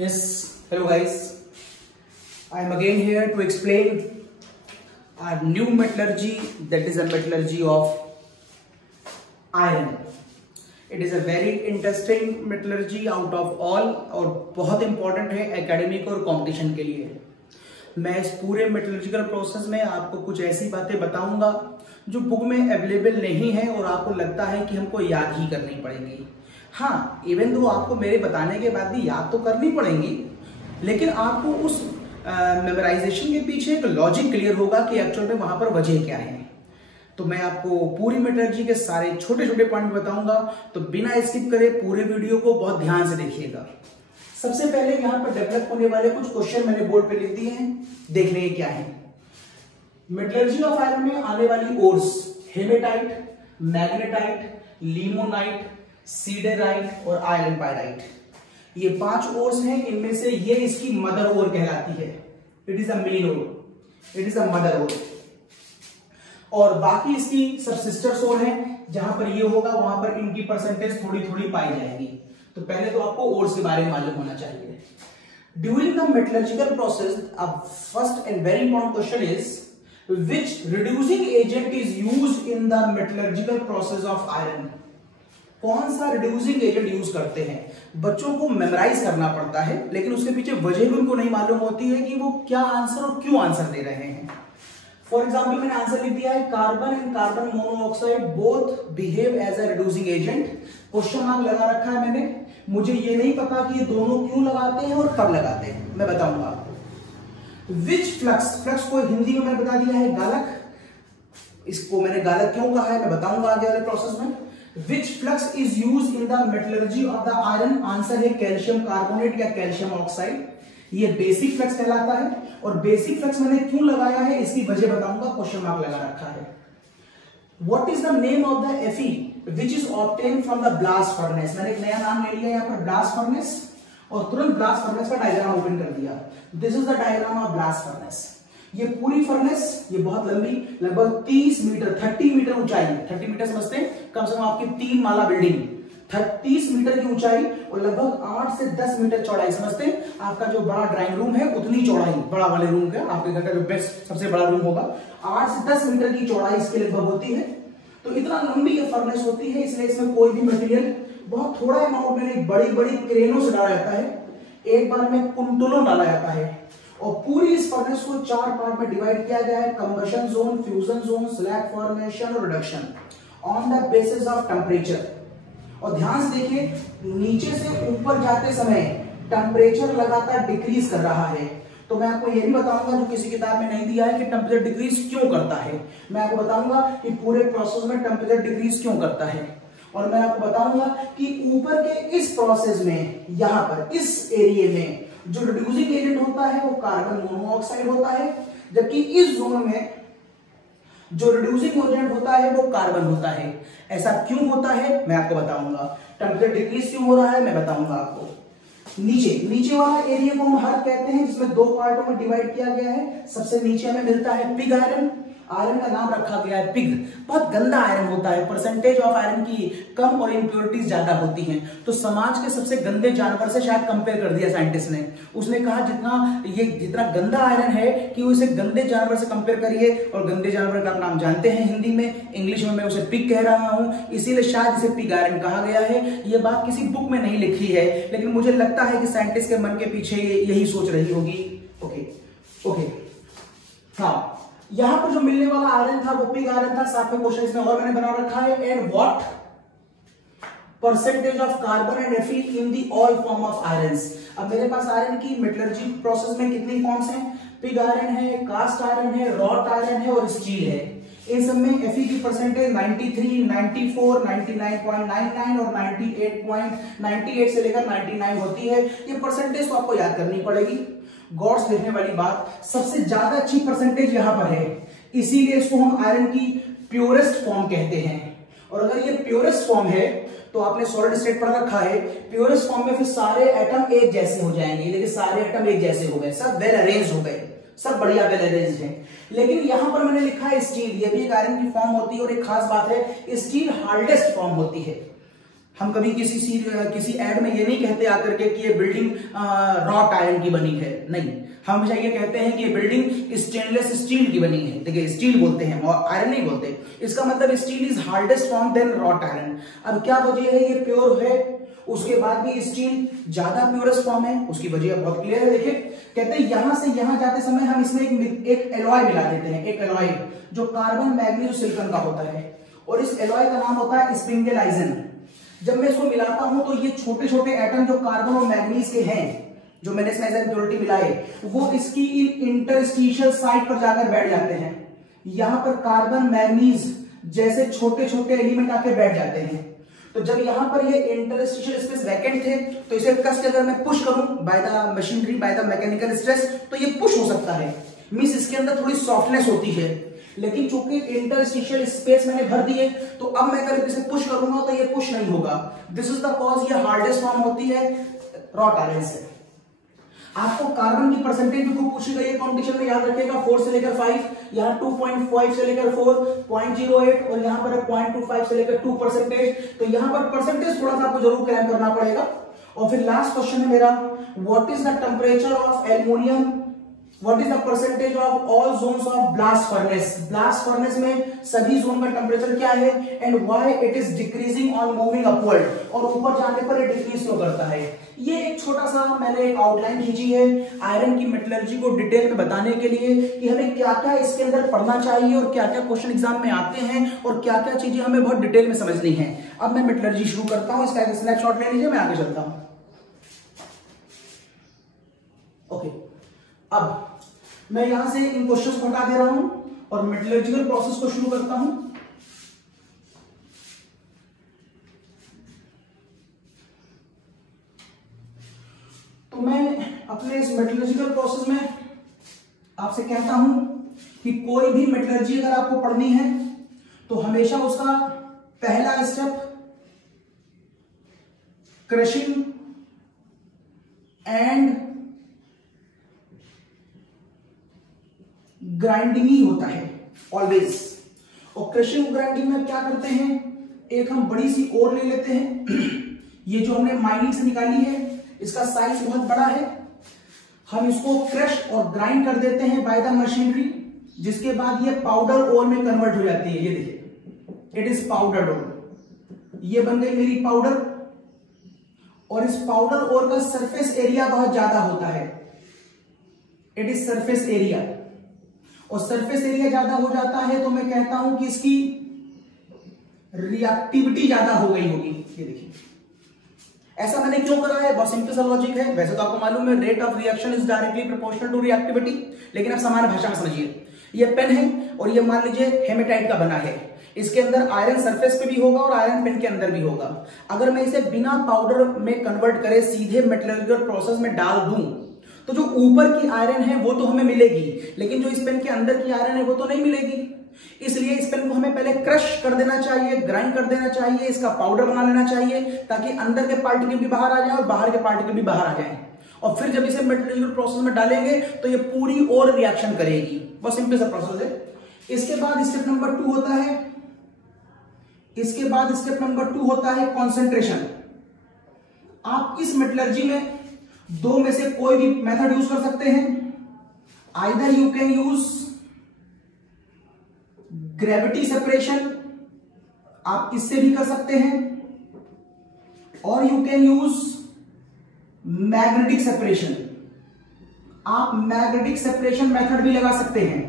Yes, hello guys. I am again here to explain our new metallurgy, that is a metallurgy of iron. It is a very interesting metallurgy out of all और बहुत important है academic और competition के लिए। मैं इस पूरे metallurgical process में आपको कुछ ऐसी बातें बताऊंगा जो बुक में अवेलेबल नहीं है और आपको लगता है कि हमको याद ही करनी पड़ेगी। हाँ, इवन तो आपको मेरे बताने के बाद भी याद तो करनी पड़ेंगी, लेकिन आपको उस मेमोराइजेशन के पीछे एक लॉजिक क्लियर होगा कि एक्चुअल में वहां पर वजह क्या है। तो मैं आपको पूरी मेटलर्जी के सारे छोटे छोटे पॉइंट बताऊंगा, तो बिना स्किप करे पूरे वीडियो को बहुत ध्यान से देखिएगा। सबसे पहले यहाँ पर डेवलप होने वाले कुछ क्वेश्चन मैंने बोर्ड पे लिख दिए हैं, देख लेंगे क्या है। मेटलर्जी ऑफ आयरन में आने वाली ores hematite, magnetite, limonite, siderite और आयरन पायराइट, ये 5 ओर्स हैं। इनमें से ये इसकी मदर ओर कहलाती है। It is a main ore, it is a mother ore. और बाकी इसकी सबसिस्टर्स ओर हैं, जहां पर ये होगा वहां पर इनकी परसेंटेज थोड़ी थोड़ी पाई जाएगी। तो पहले तो आपको ओर्स के बारे में मालूम होना चाहिए। During the metallurgical process, first and very important question is which reducing agent is used in the metallurgical process of iron? कौन सा रिड्यूसिंग एजेंट यूज करते हैं? बच्चों को मेमोराइज करना पड़ता है, लेकिन उसके पीछे वजह भी उनको नहीं मालूम होती है कि वो क्या आंसर और क्यों आंसर दे रहे हैं। फॉर एग्जाम्पल मैंने आंसर लिख दिया है carbon and carbon monoxide both behave as a reducing agent. Question mark लगा रखा है मैंने, मुझे ये नहीं पता कि ये दोनों क्यों लगाते हैं और कब लगाते हैं, मैं बताऊंगा आपको। विच फ्लक्स, फ्लक्स को हिंदी में मैंने बता दिया है गालक, इसको मैंने गालक क्यों कहा है मैं बताऊंगा आगे वाले प्रोसेस में। Which flux is use in the metallurgy of the iron, answer है कैल्शियम कार्बोनेट या कैल्शियम ऑक्साइड। ये बेसिक फ्लक्स कहलाता है, और बेसिक फ्लक्स मैंने क्यों लगाया है इसकी वजह बताऊंगा, क्वेश्चन मार्क लगा रखा है। What is the name of the Fe which is obtain from the blast furnace, मैंने एक नया नाम ले लिया यहाँ पर ब्लास्ट फर्नेस, और तुरंत ब्लास्ट फर्नेस का डायग्राम ओपन कर दिया। This is the diagram of blast furnace. ये पूरी फर्नेस, ये बहुत लंबी, लगभग 30 मीटर 30 मीटर ऊंचाई, 30 मीटर समझते हैं कम से कम आपकी 3 माला बिल्डिंग, 30 मीटर की ऊंचाई और लगभग 8 से 10 मीटर चौड़ाई, समझते हैं आपका जो बड़ा ड्राइंग रूम है उतनी चौड़ाई, बड़ा वाले रूम का, आपके घर का जो बेस्ट सबसे बड़ा रूम होगा, 8 से 10 मीटर की चौड़ाई इसके लगभग होती है। तो इतना लंबी ये फर्नेस होती है, इसलिए इसमें कोई भी मटेरियल बहुत थोड़ा अमाउंट में बड़ी बड़ी क्रेनों से डाला जाता है, एक बार में कुंटलों डाला जाता है। और पूरी इस फर्नेस को 4 पार्ट में डिवाइड किया गया है, combustion zone, fusion zone, slag formation और reduction on the basis of temperature. और ध्यान से देखिए, नीचे से ऊपर जाते समय टेम्परेचर लगातार डिक्रीज कर रहा है। तो मैं आपको ये भी बताऊंगा जो किसी किताब में नहीं दिया है कि टेम्परेचर डिक्रीज क्यों करता है। मैं आपको बताऊंगा कि पूरे प्रोसेस में टेम्परेचर डिक्रीज क्यों करता है, और मैं आपको बताऊंगा कि ऊपर के इस प्रोसेस में, यहां पर इस एरिया में जो रिड्यूसिंग एजेंट होता है वो कार्बन मोनोऑक्साइड होता है, जबकि इस जोन में जो रिड्यूसिंग एजेंट होता है वो कार्बन होता है। ऐसा क्यों होता है मैं आपको बताऊंगा। टेम्परेचर डिक्रीज क्यों हो रहा है मैं बताऊंगा आपको। नीचे वाला एरिया को हम हर्थ कहते हैं, जिसमें 2 पार्टों में डिवाइड किया गया है। सबसे नीचे हमें मिलता है पिग आयरन, आयरन का नाम रखा गया है पिग। बहुत गंदा आयरन होता है, परसेंटेज ऑफ आयरन की कम और इंप्योरिटीज ज्यादा होती हैं। तो समाज के सबसे गंदे जानवर से शायद कंपेयर कर दिया साइंटिस्ट ने। उसने कहा जितना गंदा आयरन है कि उसे गंदे जानवर से कंपेयर करिए, और गंदे जानवर का नाम जानते हैं हिंदी में, इंग्लिश में मैं उसे पिग कह रहा हूं, इसीलिए शायद इसे पिग आयरन कहा गया है। ये बात किसी बुक में नहीं लिखी है, लेकिन मुझे लगता है कि साइंटिस्ट के मन के पीछे यही सोच रही होगी। ओके हाँ, यहां पर जो मिलने वाला आयरन था वो पिग आयरन था। साथ में क्वेश्चन इसमें और मैंने बना रखा है, and what percentage of carbon and Fe in the all form of irons. अब मेरे पास आयरन की मेटलर्जी प्रोसेस में कितनी फॉर्म्स हैं? पिग आयरन है, कास्ट आयरन है, रॉट आयरन है और स्टील है। इन सब में Fe की परसेंटेज 93, 94, 99.99 और 98 से लेकर 99 होती है। ये परसेंटेज तो आपको याद करनी पड़ेगी। गॉड्स देखने वाली बात, सबसे ज्यादा अच्छी परसेंटेज यहां पर है, इसीलिए इसको हम आयरन की प्योरेस्ट फॉर्म कहते हैं। और अगर ये प्योरेस्ट फॉर्म है तो आपने सॉलिड स्टेट पढ़ रखा है, प्योरेस्ट फॉर्म में फिर सारे एटम एक जैसे हो जाएंगे। देखिए सारे एटम एक जैसे हो गए, सब वेल अरेंज हो गए, सब बढ़िया वेल अरेंज है। लेकिन यहां पर मैंने लिखा है स्टील, ये भी एक आयरन की फॉर्म होती है, और एक खास बात है स्टील हार्डेस्ट फॉर्म होती है। हम कभी किसी ऐड में ये नहीं कहते आकर के कि ये बिल्डिंग रॉट आयरन की बनी है, नहीं, हम हमेशा ये कहते हैं कि ये बिल्डिंग स्टेनलेस स्टील की बनी है। देखिए स्टील बोलते हैं और आयरन नहीं बोलते, इसका मतलब steel is hardest form than wrought iron. अब क्या वजह है, ये प्योर है, उसके बाद भी स्टील ज्यादा प्योरेस्ट फॉर्म है, उसकी वजह बहुत क्लियर है। देखिए कहते हैं यहां से यहां जाते समय हम इसमें एक एलॉय मिला देते हैं, एक एलॉय जो कार्बन मैग्नीज सिलिकॉन का होता है, और इस एलॉय का नाम होता है स्प्रिंगल आइजन। जब मैं इसको मिलाता हूं तो ये छोटे छोटे एटम जो कार्बन और मैग्नीज के हैं, जो मैंने इसमें इम्प्योरिटी मिलाए, वो इसकी इंटरस्टिशियल साइट पर जाकर बैठ जाते हैं। यहां पर कार्बन मैग्नीज जैसे छोटे छोटे एलिमेंट आके बैठ जाते हैं। तो जब यहां पर ये इंटरस्टिशियल स्पेस वैकेंट थे, तो इसे कस के अगर मैं पुश करूं by the machinery, by the mechanical stress, तो ये पुश हो सकता है, मींस इसके अंदर थोड़ी सॉफ्टनेस होती है। लेकिन चूंकि इंटरस्टिशियल स्पेस मैंने भर दिए, तो अब मैं अगर इसे पुश करूंगा तो ये पुश नहीं होगा। दिस इज द कॉज, ये हार्डेस्ट फॉर्म होती है रॉट आयरन से। आपको कार्बन की परसेंटेज भी खूब पूछी गई है कॉम्पिटिशन में, याद रखिएगा 4 से लेकर 5, यहाँ 2.5 से लेकर 4, 0.08 और यहाँ पर 0.25 से लेकर 2%। तो यहाँ पर परसेंटेज थोड़ा सा आपको जरूर क्लैम करना पड़ेगा। और फिर लास्ट क्वेश्चन है मेरा, what is the temperature of aluminium, what is the percentage of all zones of blast furnace. Blast furnace में सभी जोन का टेम्परेचर क्या है, and why it is decreasing on moving upward, और ऊपर जाने पर ये डिक्रीज क्यों करता है। ये एक छोटा सा मैंने एक आउटलाइन खींची है आयरन की मेटलर्जी को डिटेल में बताने के लिए कि हमें क्या क्या इसके अंदर पढ़ना चाहिए और क्या क्या क्वेश्चन एग्जाम में आते हैं और क्या क्या चीजें हमें बहुत डिटेल में समझनी है। अब मैं मेटलर्जी शुरू करता हूं, इसका एक स्नैपशॉट ले लीजिए, मैं आगे चलता हूं। ओके, अब मैं यहां से इन क्वेश्चंस को हटा दे रहा हूं और मेटलर्जिकल प्रोसेस को शुरू करता हूं। तो मैं अपने इस मेटलर्जिकल प्रोसेस में आपसे कहता हूं कि कोई भी मेटलर्जी अगर आपको पढ़नी है तो हमेशा उसका पहला स्टेप क्रशिंग एंड ग्राइंडिंग ही होता है ऑलवेज। और क्रशिंग ग्राइंडिंग में क्या करते हैं, एक हम बड़ी सी ओर ले लेते हैं, ये जो हमने माइनिंग से निकाली है इसका साइज बहुत बड़ा है, हम इसको क्रश और ग्राइंड कर देते हैं बाय द मशीनरी, जिसके बाद ये पाउडर ओर में कन्वर्ट हो जाती है। ये देखिए इट इज पाउडर ओर, ये बन गई मेरी पाउडर। और इस पाउडर ओर का सरफेस एरिया बहुत ज्यादा होता है, इट इज सरफेस एरिया, और सरफेस एरिया ज्यादा हो जाता है तो मैं कहता हूं कि इसकी रिएक्टिविटी ज्यादा हो गई होगी। ये देखिए ऐसा मैंने क्यों करा है, बहुत सिंपल सा लॉजिक है। वैसे तो आपको मालूम है rate of reaction is directly proportional to reactivity, लेकिन आप सामान्य भाषा में समझिए। ये पेन है और ये मान लीजिए हेमेटाइट का बना है, इसके अंदर आयरन सरफेस पे भी होगा और आयरन पेन के अंदर भी होगा। अगर मैं इसे बिना पाउडर में कन्वर्ट करे सीधे मेटलर्जिकल प्रोसेस में डाल दूं तो जो ऊपर की आयरन है वो तो हमें मिलेगी, लेकिन जो इस पेन के अंदर की आयरन है वो तो नहीं मिलेगी। इसलिए इस पेन को हमें पहले क्रश कर देना चाहिए, ग्राइंड कर देना चाहिए, इसका पाउडर बना लेना चाहिए ताकि अंदर के पार्टिकल भी बाहर आ जाए और बाहर के पार्टिकल भी बाहर आ जाए। और फिर जब इसे मेटलर्जिकल प्रोसेस में डालेंगे तो ये पूरी और रिएक्शन करेगी। बहुत सिंपल सा प्रोसेस है। इसके बाद स्टेप नंबर 2 होता है, इसके बाद स्टेप नंबर 2 होता है कॉन्सेंट्रेशन। आप इस मेटलर्जी में दो में से कोई भी मेथड यूज कर सकते हैं। Either you can use gravity separation, आप इससे भी कर सकते हैं, और you can use magnetic separation, आप मैग्नेटिक सेपरेशन मेथड भी लगा सकते हैं,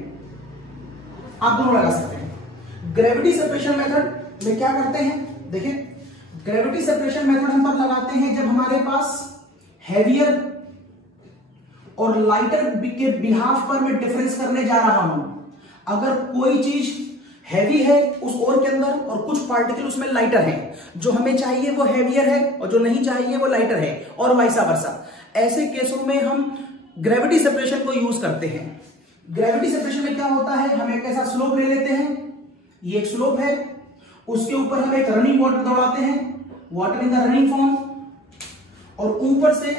आप दोनों लगा सकते हैं। ग्रेविटी सेपरेशन मेथड में क्या करते हैं, देखिए ग्रेविटी सेपरेशन मेथड हम तब लगाते हैं जब हमारे पास हैवियर और लाइटर के बिहाफ पर मैं डिफरेंस करने जा रहा हूं। अगर कोई चीज हैवी है उस ओर के अंदर और कुछ पार्टिकल उसमें लाइटर है, जो हमें चाहिए वो हैवियर है और जो नहीं चाहिए वो लाइटर है, और वाइसा वर्सा। ऐसे केसों में हम ग्रेविटी सेपरेशन को यूज करते हैं। ग्रेविटी सेपरेशन में क्या होता है, हम एक ऐसा स्लोप ले लेते हैं, ये एक स्लोप है, उसके ऊपर हम एक रनिंग वाटर दौड़ाते हैं, water in the running form, और ऊपर से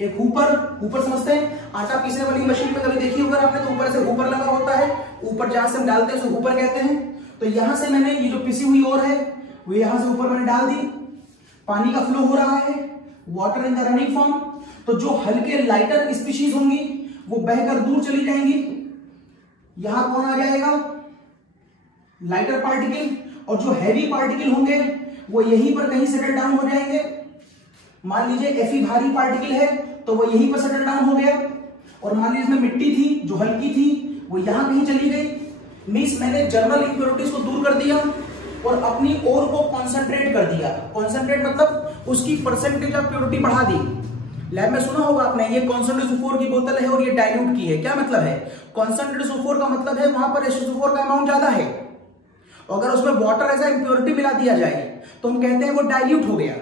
एक ऊपर समझते हैं, आटा पीसने वाली मशीन में कभी देखी होगा आपने, तो ऊपर से ऊपर लगा होता है, ऊपर जहां से हम डालते हैं उसको ऊपर कहते हैं। तो यहां से मैंने ये जो पिसी हुई ओर है वो यहां से ऊपर मैंने डाल दी, पानी का फ्लो हो रहा है, water in the running form. तो जो हल्के लाइटर स्पीशीज होंगी वो बहकर दूर चली जाएंगी। यहां कौन आ जाएगा, लाइटर पार्टिकल, और जो हैवी पार्टिकल होंगे वो यहीं पर कहीं सेटल डाउन हो जाएंगे। मान लीजिए Fe भारी पार्टिकल है तो वो यहीं पर सेटल डाउन हो गया, और मान लीजिए इसमें मिट्टी थी जो हल्की थी वो यहां कहीं चली गई। मींस मैंने जर्नल इंप्योरिटीज को दूर कर दिया और अपनी ओर को कॉन्सेंट्रेट कर दिया। कॉन्सेंट्रेट मतलब उसकी परसेंटेज ऑफ प्योरिटी बढ़ा दी। लैब में सुना होगा आपने, ये कॉन्सेंट्रेट H2O की बोतल है और ये डाइल्यूट की है। क्या मतलब है, कॉन्सेंट्रेट H2O का मतलब है वहां पर H2O का अमाउंट ज्यादा है। अगर उसमें वाटर ऐसा इंप्योरिटी मिला दिया जाए तो हम कहते हैं वो डाइल्यूट हो गया।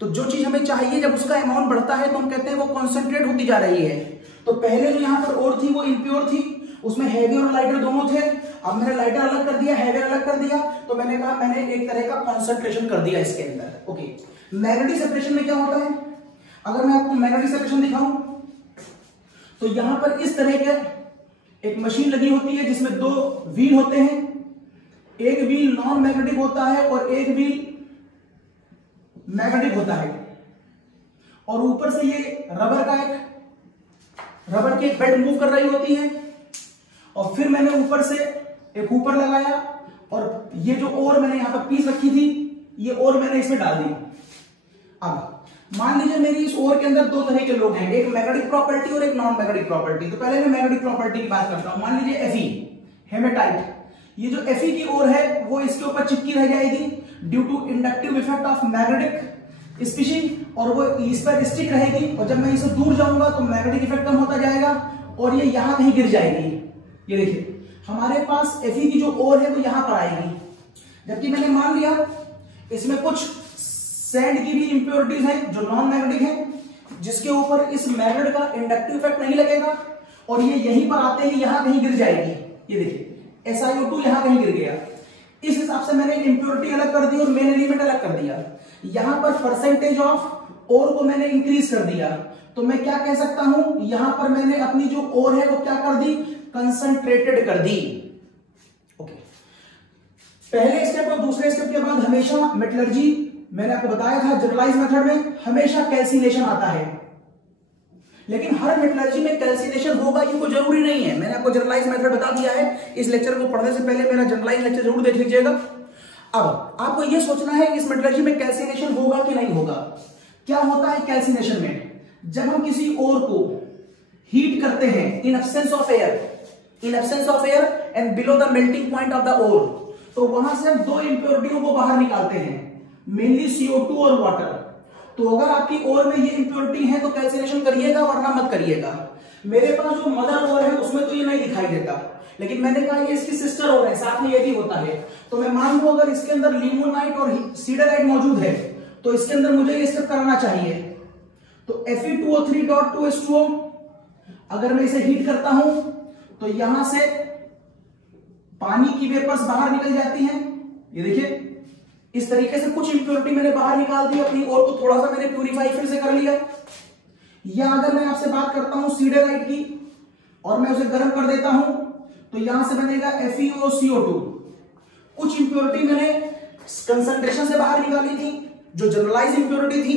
तो जो चीज हमें चाहिए जब उसका अमाउंट बढ़ता है तो हम कहते हैं वो कॉन्सेंट्रेट होती जा रही है। तो पहले जो यहाँ पर ओर थी वो इम्प्योर थी, उसमें हैवी और लाइटर दोनों थे। अब मैंने लाइटर अलग कर दिया, हैवी अलग कर दिया, तो मैंने कहा मैंने एक तरह का कॉन्सेंट्रेशन कर दिया इसके अंदर। ओके, मैग्नेटिक सेपरेशन में क्या होता है, अगर मैं आपको मैग्नेटिक सेपरेशन दिखाऊं तो यहां पर इस तरह के एक मशीन लगी होती है जिसमें दो व्हील होते हैं। एक व्हील नॉन मैग्नेटिक होता है और एक व्हील मैग्नेटिक होता है, और ऊपर से ये रबर की एक बेल्ट मूव कर रही होती है। और फिर मैंने ऊपर से एक ऊपर लगाया और ये जो ओर मैंने यहां पर पीस रखी थी ये ओर मैंने इसमें डाल दी। अब मान लीजिए मेरी इस ओर के अंदर दो तरह के लोग हैं, एक मैग्नेटिक प्रॉपर्टी और एक नॉन मैग्नेटिक प्रॉपर्टी। तो पहले मैं मैग्नेटिक प्रॉपर्टी की बात करता हूं। मान लीजिए Fe हेमेटाइट, ये जो Fe की ओर है वो इसके ऊपर चिपकी रह जाएगी due to inductive effect of magnetic species, और वो इस पर स्टिक रहेगी। और जब मैं इसे दूर जाऊंगा तो मैग्नेटिक इफेक्ट कम होता जाएगा और ये यहां कहीं गिर जाएगी। ये देखिए हमारे पास Fe की जो ओर है वो यहां पर आएगी, जबकि मैंने मान लिया इसमें कुछ सैंड की भी इंप्योरिटीज हैं जो नॉन मैग्नेटिक हैं, जिसके ऊपर इस मैग्नेट का इंडक्टिव इफेक्ट नहीं लगेगा और ये यहीं पर आते ही यहां कहीं गिर जाएगी। ये देखिए SiO2 यहां कहीं गिर गया। इस हिसाब से मैंने इंप्योरिटी अलग कर दी और मेन एलिमेंट अलग कर दिया। यहां पर परसेंटेज ऑफ ओर को मैंने इंक्रीज कर दिया। तो मैं क्या कह सकता हूं, यहां पर मैंने अपनी जो ओर है वो क्या कर दी, कंसंट्रेटेड कर दी। ओके, पहले स्टेप और दूसरे स्टेप के बाद हमेशा मेटलर्जी, मैंने आपको बताया था जनरलाइज मेथड में हमेशा कैल्सिनेशन आता है, लेकिन हर मेटलर्जी में कैल्सिनेशन होगा ये कोई जरूरी नहीं है। मैंने आपको जनरलाइज मेथड बता दिया है। इस लेक्चर को पढ़ने से पहले मेरा जनरलाइज लेक्चर जरूर देख लीजिएगा। अब आपको यह सोचना है कि इस मेटलर्जी में कैल्सिनेशन होगा कि नहीं होगा। क्या होता है कैल्सिनेशन में, जब हम किसी ओर को हीट करते हैं in absence of air and below the melting point of the ore, तो वहां से हम दो इंप्योरिटियों को बाहर निकालते हैं, मेनली CO2 और वाटर। तो अगर आपकी ओर में ये इंप्योरिटी है तो कैल्सिनेशन करिएगा वरना मत करिएगा। मेरे पास जो मदर ओर है उसमें तो ये नहीं दिखाई देता, लेकिन मैंने कहा ये इसकी सिस्टर ओर है, साथ में ये भी होता है। तो मैं मान लूं अगर इसके अंदर लिमोनाइट और सीडराइट मौजूद है तो इसके अंदर मुझे ये स्टेप करना चाहिए। तो Fe2O3.2H2O, अगर मैं इसे हीट करता हूं तो यहां से पानी की वेपर्स बाहर निकल जाती हैं। ये देखिए इस तरीके से कुछ इंप्योरिटी मैंने बाहर निकाल दी, अपनी ओर को थोड़ा सा मैंने प्यूरिफाई फिर से कर लिया। या अगर मैं आपसे बात करता हूं सीडराइट की और मैं उसे गर्म कर देता हूं तो यहां से बनेगा FeOCO2। कुछ इंप्योरिटी मैंने कंसंट्रेशन से बाहर निकाली थी जो जनरलाइज इंप्योरिटी थी,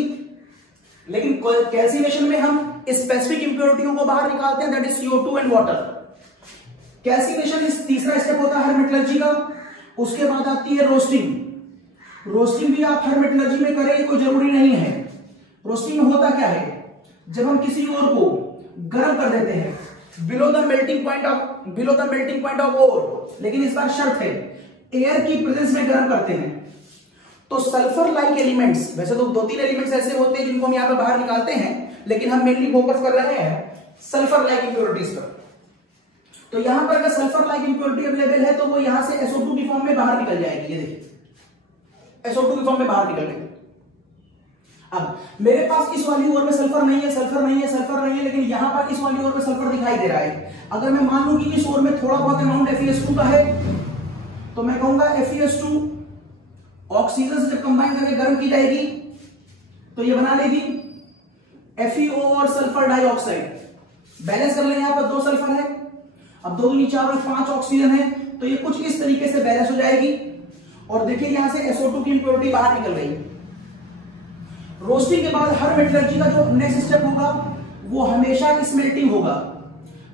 लेकिन कैल्सिनेशन में हम स्पेसिफिक इंप्योरिटियों को बाहर निकालते हैं, that is CO2 and water. Calcination इस तीसरा स्टेप होता है हर मेटलर्जी का। उसके बाद आती है रोस्टिंग। रोस्टिंग भी आप हर मेटलर्जी में करें कोई जरूरी नहीं है। रोस्टिंग में होता क्या है, जब हम किसी ओर को गर्म कर देते हैं below the melting point of ore, लेकिन इस बार शर्त है एयर की प्रेजेंस में गर्म करते हैं। तो सल्फर लाइक एलिमेंट्स, वैसे तो 2-3 एलिमेंट्स ऐसे होते हैं जिनको हम यहां पर बाहर निकालते हैं, लेकिन हम मेनली फोकस कर रहे हैं सल्फर लाइक इंप्योरिटीज पर। तो यहां पर अगर सल्फर लाइक इंप्योरिटी अवेलेबल है तो वो यहां से SO2 की फॉर्म में बाहर निकल जाएगी। ये देखिए SO2 की फॉर्म में बाहर निकल गई। अब मेरे पास इस वाली ओर में सल्फर नहीं है, लेकिन यहां पर इस वाली ओर में सल्फर दिखाई दे रहा है। अगर मैं मान लूं कि इस ओर में थोड़ा बहुत अमाउंट FeS2 का है तो मैं कहूंगा FeS2 ऑक्सीजन से जब कंबाइन करके गर्म की जाएगी तो ये बना लेगी FeO और सल्फर डाइऑक्साइड। बैलेंस कर लें, यहां पर 2 सल्फर है, अब 2 दूनी 4 और 5 ऑक्सीजन है, तो ये कुछ इस तरीके से बैलेंस हो जाएगी। और देखिए यहां से SO2 की इंप्योरिटी बाहर निकल गई। रोस्टिंग के बाद हर मेटलर्जी का जो नेक्स्ट स्टेप होगा वो हमेशा स्मेल्टिंग होगा।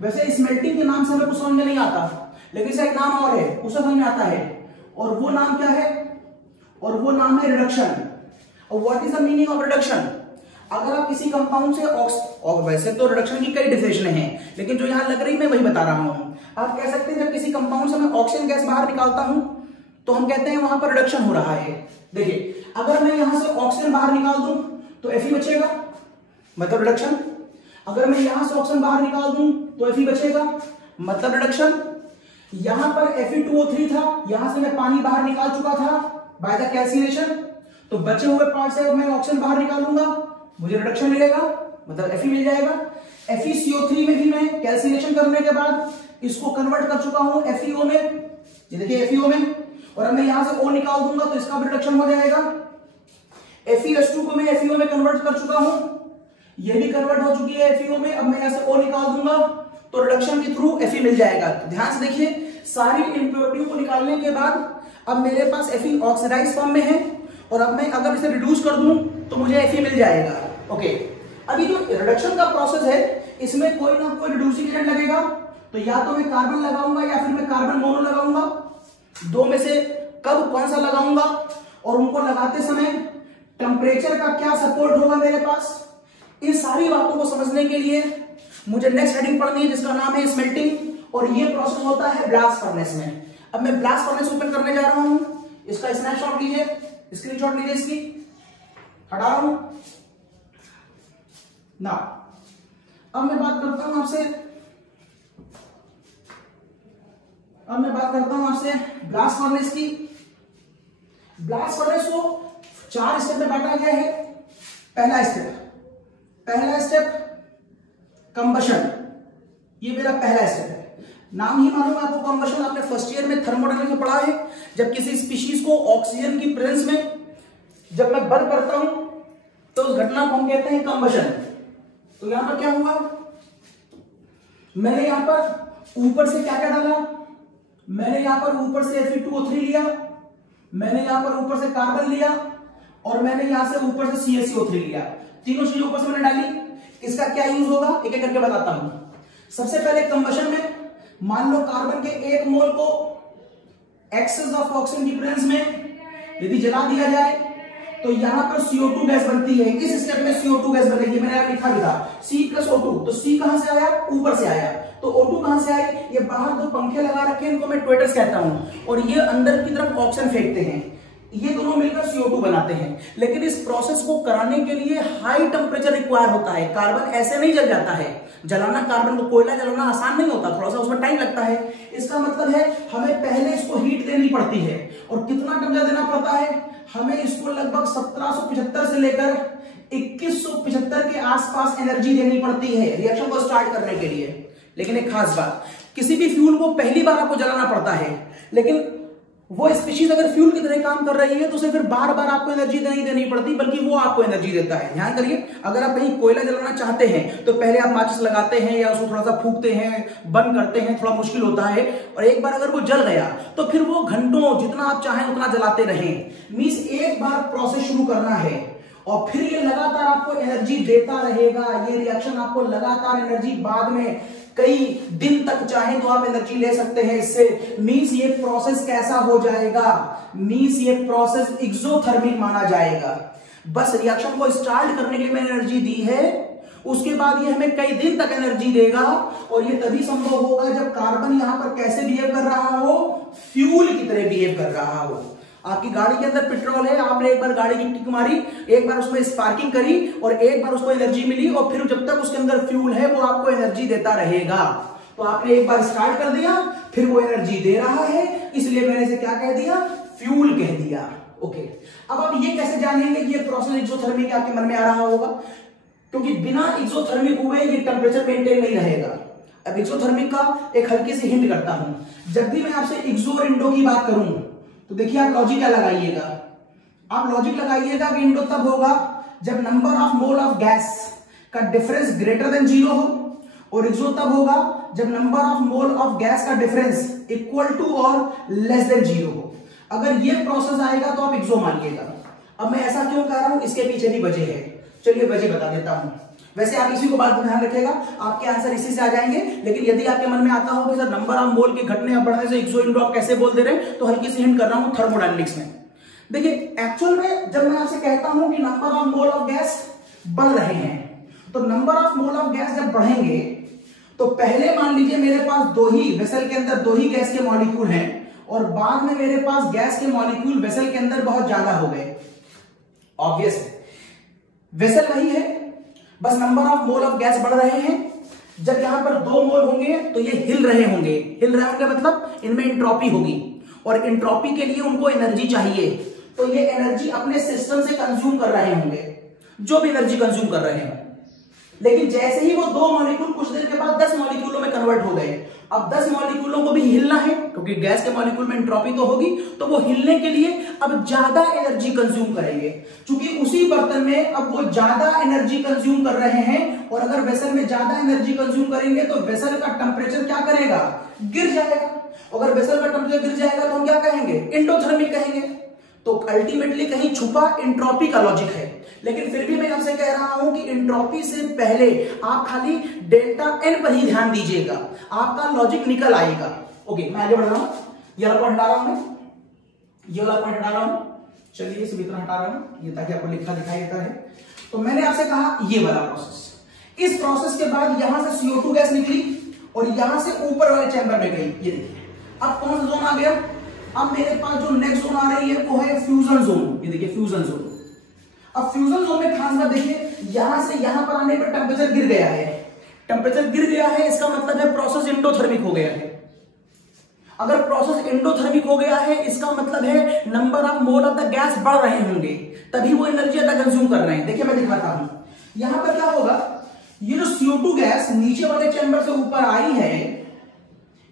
वैसे स्मेल्टिंग के नाम से हमें कुछ समझ में नहीं आता, लेकिन इसका एक नाम और है, उससे समझ में आता है, और वो नाम क्या है? और वो नाम है रिडक्शन। और what is the meaning of reduction? अगर आप किसी कंपाउंड से और वैसे तो रिडक्शन की कई डेफिनेशन हैं, लेकिन जो यहां लग रही मैं वही बता रहा हूं। आप कह सकते हैं जब किसी कंपाउंड से मैं ऑक्सीजन गैस बाहर निकालता हूं तो हम कहते हैं वहां पर रिडक्शन हो रहा है। देखिए, अगर मैं यहां से ऑक्सीजन बाहर निकाल दूं तो Fe बचेगा, मतलब रिडक्शन। अगर मैं यहां से ऑक्सीजन बाहर निकाल दूं तो Fe बचेगा, मतलब रिडक्शन। यहां पर Fe2O3 था, यहां से मैं पानी बाहर निकाल चुका था बाय द कैल्सिनेशन, तो बचे हुए पार्ट से मैं ऑक्सीजन बाहर निकालूंगा, मुझे रिडक्शन मिलेगा, मतलब Fe मिल जाएगा। FeCO3 में भी मैं कैल्सिनेशन करने के बाद इसको कन्वर्ट कर चुका हूं FeO में, ये देखिए FeO में, और अब मैं यहां से O निकाल दूंगा तो इसका भी रिडक्शन हो जाएगा। FeS2 को मैं FeO में कन्वर्ट कर चुका हूं, ये भी कन्वर्ट हो चुकी है FeO में। अब मैं यहां से O निकाल दूंगा तो रिडक्शन के थ्रू Fe मिल जाएगा। तो ध्यान से देखिए, सारी इंप्योरिटीज को निकालने के बाद अब मेरे पास Fe ऑक्सीडाइज फॉर्म में है, और अब मैं अगर इसे रिड्यूस कर दूं तो मुझे Fe मिल जाएगा। ओके, अभी जो रिडक्शन का प्रोसेस है इसमें कोई ना कोई रिड्यूसिंग एजेंट लगेगा, तो या तो मैं कार्बन लगाऊंगा या फिर मैं कार्बन मोनो लगाऊंगा, दो में से कब कौन सा लगाऊंगा, और उनको लगाते समय टेम्परेचर का क्या सपोर्ट होगा मेरे पास। इन सारी बातों को समझने के लिए मुझे नेक्स्ट हेडिंग पढ़नी है जिसका नाम है स्मेल्टिंग, और ये प्रोसेस होता है ब्लास्ट फर्नेस में। अब मैं ब्लास्ट फर्नेस ओपन करने जा रहा हूं, इसका स्नैपशॉट लीजिए, स्क्रीनशॉट लीजिए इसकी, हटा रहा हूं ना। अब मैं बात करता हूं आपसे ब्लास्ट फर्नेस की। ब्लास्ट फर्नेस को 4 स्टेप में बांटा गया है। पहला स्टेप कंबशन, ये मेरा पहला स्टेप है। नाम ही मालूम है आपको कंबशन, आपने फर्स्ट ईयर में थर्मोडायनामिक्स में पढ़ा है। जब किसी स्पीशीज को ऑक्सीजन की प्रेजेंस में जब मैं बर्न करता हूं तो उस घटना को हम कहते हैं कंबशन। तो यहां पर क्या हुआ, मैंने यहां पर ऊपर से क्या क्या डाला, मैंने यहां पर ऊपर से Fe2O3 लिया, मैंने यहां पर ऊपर से कार्बन लिया, और मैंने यहां से ऊपर से CaCO3 लिया। तीनों चीजें ऊपर से मैंने डाली। इसका क्या यूज होगा एक एक करके बताता हूं। सबसे पहले कंबशन में मान लो कार्बन के 1 मोल को एक्सेस ऑफ ऑक्सीजन की प्रेजेंस में यदि जला दिया जाए तो यहां पर CO2 गैस बनती है। इस स्टेप में CO2 गैस बनेगी, मैंने यहां लिखा भी था C+O2। तो C कहां से आया, ऊपर से आया, तो O2 कहां से आई, ये बाहर 2 पंखे लगा रखे हैं, इनको मैं ट्वेटर्स कहता हूं, और ये अंदर की तरफ ऑक्सीजन फेंकते हैं, ये दोनों मिलकर CO2 बनाते हैं। लेकिन इस प्रोसेस को कराने के लिए हाई टेम्परेचर रिक्वायर होता है। कार्बन ऐसे नहीं जल जाता है, जलाना कार्बन को, कोयला जलाना आसान नहीं होता, थोड़ा सा उसमें टाइम लगता है। इसका मतलब है हमें पहले इसको हीट देनी पड़ती है, और कितना टेम्परेचर देना पड़ता है हमें, इसको लगभग 1775 से लेकर 2175 के आसपास एनर्जी देनी पड़ती है रिएक्शन को स्टार्ट करने के लिए। लेकिन एक खास बात, किसी भी फ्यूल को पहली बार आपको जलाना पड़ता है, लेकिन वो स्पीशीज अगर फ्यूल की तरह काम कर रही है तो उसे फिर बार बार आपको एनर्जी नहीं देनी पड़ती, बल्कि वो आपको एनर्जी देता है। ध्यान करिए, अगर आप कहीं कोयला जलाना चाहते हैं तो पहले आप माचिस लगाते हैं या उसको थोड़ा सा फूकते हैं, बंद करते हैं, थोड़ा मुश्किल होता है, और एक बार अगर वो जल गया तो फिर वो घंटों जितना आप चाहें उतना जलाते रहें। मींस एक बार प्रोसेस शुरू करना है और फिर ये लगातार आपको एनर्जी देता रहेगा। ये रिएक्शन आपको लगातार एनर्जी, बाद में कई दिन तक चाहे तो आप एनर्जी ले सकते हैं इससे। मींस ये प्रोसेस कैसा हो जाएगा, मींस ये प्रोसेस एक्सोथर्मिक माना जाएगा। बस रिएक्शन को स्टार्ट करने के लिए मैंने एनर्जी दी है, उसके बाद ये हमें कई दिन तक एनर्जी देगा, और ये तभी संभव होगा जब कार्बन यहां पर कैसे बिहेव कर रहा हो, फ्यूल की तरह बिहेव कर रहा हो। आपकी गाड़ी के अंदर पेट्रोल है, आपने एक बार गाड़ी की किक मारी, एक बार उसमें स्पार्किंग करी, और एक बार उसको एनर्जी मिली, और फिर जब तक उसके अंदर फ्यूल है वो आपको एनर्जी देता रहेगा। तो आपने एक बार स्टार्ट कर दिया, फिर वो एनर्जी दे रहा है, इसलिए मैंने इसे क्या कह दिया, फ्यूल कह दिया। ओके, अब आप ये कैसे जानेंगे कि ये प्रोसेस एक्सोथर्मिक आपके मन में आ रहा होगा, क्योंकि बिना एक्सोथर्मिक हुए ये टेम्परेचर मेंटेन नहीं रहेगा। अब एक्सोथर्मिक का एक हल्की सी हिंट करता हूं, जब भी मैं आपसे एक्सो और इंडो की बात करूं तो देखिए आप लॉजिक क्या लगाइएगा, आप लॉजिक लगाइएगा कि इंडो तब होगा जब number of mole of gas का डिफरेंस ग्रेटर देन 0 हो, और एक्सो तब होगा जब number of mole of gas का डिफरेंस इक्वल टू और लेस देन 0 हो। अगर ये प्रोसेस आएगा तो आप एक्सो मानिएगा, अब मैं ऐसा क्यों कह रहा हूं, इसके पीछे भी वजह है, चलिए वजह बता देता हूं। वैसे आप इसी को बात ध्यान रखिएगा, आपके आंसर इसी से आ जाएंगे। लेकिन यदि आपके मन में आता हो कि सर नंबर ऑफ मोल के घटने या बढ़ने से एक्सो आप कैसे बोल दे रहे हैं, तो हल्की सी हिंट कर रहा हूं थर्मोडायनेमिक्स में। देखिए एक्चुअल में जब मैं आपसे कहता हूं कि number of mole of gas बढ़ रहे हैं, तो number of mole of gas जब बढ़ेंगे तो पहले मान लीजिए मेरे पास दो ही वेसल के अंदर दो ही गैस के मॉलिक्यूल हैं, और बाद में मेरे पास गैस के मॉलिक्यूल वेसल के अंदर बहुत ज्यादा हो गए। ऑब्वियस है, वेसल वही है, बस number of mole of gas बढ़ रहे हैं। जब यहां पर 2 मोल होंगे तो ये हिल रहे होंगे, हिल रहे होंगे मतलब इनमें इंट्रोपी होगी, और इंट्रोपी के लिए उनको एनर्जी चाहिए, तो ये एनर्जी अपने सिस्टम से कंज्यूम कर रहे होंगे, जो भी एनर्जी कंज्यूम कर रहे हैं। लेकिन जैसे ही वो 2 मॉलिक्यूल कुछ देर के बाद 10 मॉलिक्यूलों में कन्वर्ट हो गए, अब 10 मॉलिक्यूलों को भी हिलना है, क्योंकि गैस के मॉलिक्यूल में एंट्रोपी तो होगी, तो वो हिलने के लिए अब ज्यादा एनर्जी कंज्यूम करेंगे। क्योंकि उसी बर्तन में अब वो ज्यादा एनर्जी कंज्यूम कर रहे हैं, और अगर वेसल में ज्यादा एनर्जी कंज्यूम करेंगे तो वेसल का टेम्परेचर क्या करेगा, गिर जाएगा। अगर वेसल का टेम्परेचर गिर जाएगा तो हम क्या कहेंगे, एंडोथर्मिक कहेंगे। तो अल्टीमेटली कहीं छुपा एंट्रोपी का लॉजिक है। लेकिन फिर भी मैं आपसे कह रहा हूं कि एंट्रोपी से पहले आप खाली डेल्टा एन पर ही ध्यान दीजिएगा, आपका लॉजिक निकल आएगा। ओके, मैं आगे बढ़ रहा हूं, ये वाला पॉइंट हटा रहा हूं, मैं ये वाला पॉइंट हटा रहा हूं, चलिए इसे भीतर हटा रहा हूं, ये ताकि आपको लिखा दिखाई देता है। तो मैंने आपसे कहा ये वाला प्रोसेस, इस प्रोसेस के बाद यहां से CO2 गैस निकली और यहां से ऊपर वाले चैम्बर में गई। ये देखिए अब कौन सा जोन आ गया, अब मेरे पास जो नेक्स्ट जोन आ रही है वो है फ्यूजन जोन। ये देखिए फ्यूजन जोन। अब फ्यूजन जोन में खास बात देखिए, यहां से यहां पर आने पर टेम्परेचर गिर गया है, टेम्परेचर गिर गया है, इसका मतलब है प्रोसेस एंडोथर्मिक हो गया है। अगर प्रोसेस एंडोथर्मिक हो गया है, इसका मतलब है number of mole of the gas बढ़ रहे होंगे, तभी वो एनर्जी ज्यादा कंज्यूम कर रहे हैं। देखिए मैं दिखाता हूं, यहां पर क्या होगा, ये जो CO2 गैस नीचे वाले चैम्बर से ऊपर आई है,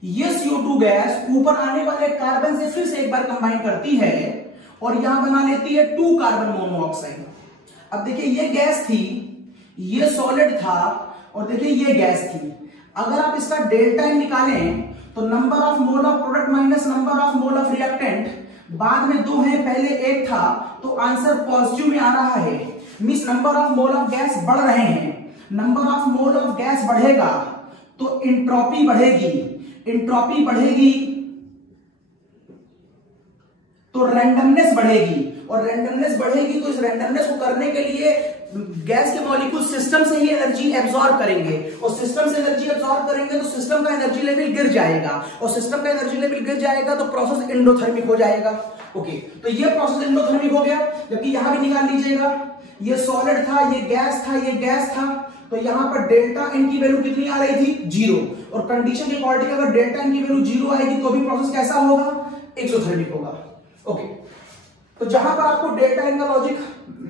ये CO2 गैस ऊपर आने वाले कार्बन से फिर से एक बार कंबाइन करती है और यहां बना लेती है 2 कार्बन मोनोऑक्साइड। अब देखिए ये गैस थी, ये सॉलिड था, और देखिए ये गैस थी। अगर आप इसका डेल्टा एन निकालें तो number of mole of product minus number of mole of reactant, बाद में 2 है, पहले 1 था, तो आंसर पॉजिटिव में आ रहा है। Means number of mole of gas बढ़ रहे हैं। Number of mole of gas बढ़ेगा तो एंट्रोपी बढ़ेगी, एंट्रोपी बढ़ेगी तो रैंडमनेस बढ़ेगी, और रैंडमनेस बढ़ेगी तो इस रैंडमनेस को करने के लिए गैस के मॉलिक्यूल सिस्टम से ही एनर्जी एब्सॉर्ब करेंगे, और सिस्टम से एनर्जी एब्सॉर्ब करेंगे तो सिस्टम का एनर्जी लेवल गिर जाएगा, और सिस्टम का एनर्जी लेवल गिर जाएगा तो प्रोसेस एंडोथर्मिक हो जाएगा। ओके, तो ये प्रोसेस एंडोथर्मिक हो गया। जबकि यहां भी निकाल लीजिएगा, ये सॉलिड था, ये गैस था, ये गैस था, तो यहां पर डेल्टा एन की वैल्यू कितनी आ रही थी, 0, और कंडीशन के अकॉर्डिंग अगर डेल्टा एन की वैल्यू 0 आएगी तो भी प्रोसेस कैसा होगा, एक्सोथर्मिक होगा। ओके, तो जहां पर आपको डेल्टा एन का लॉजिक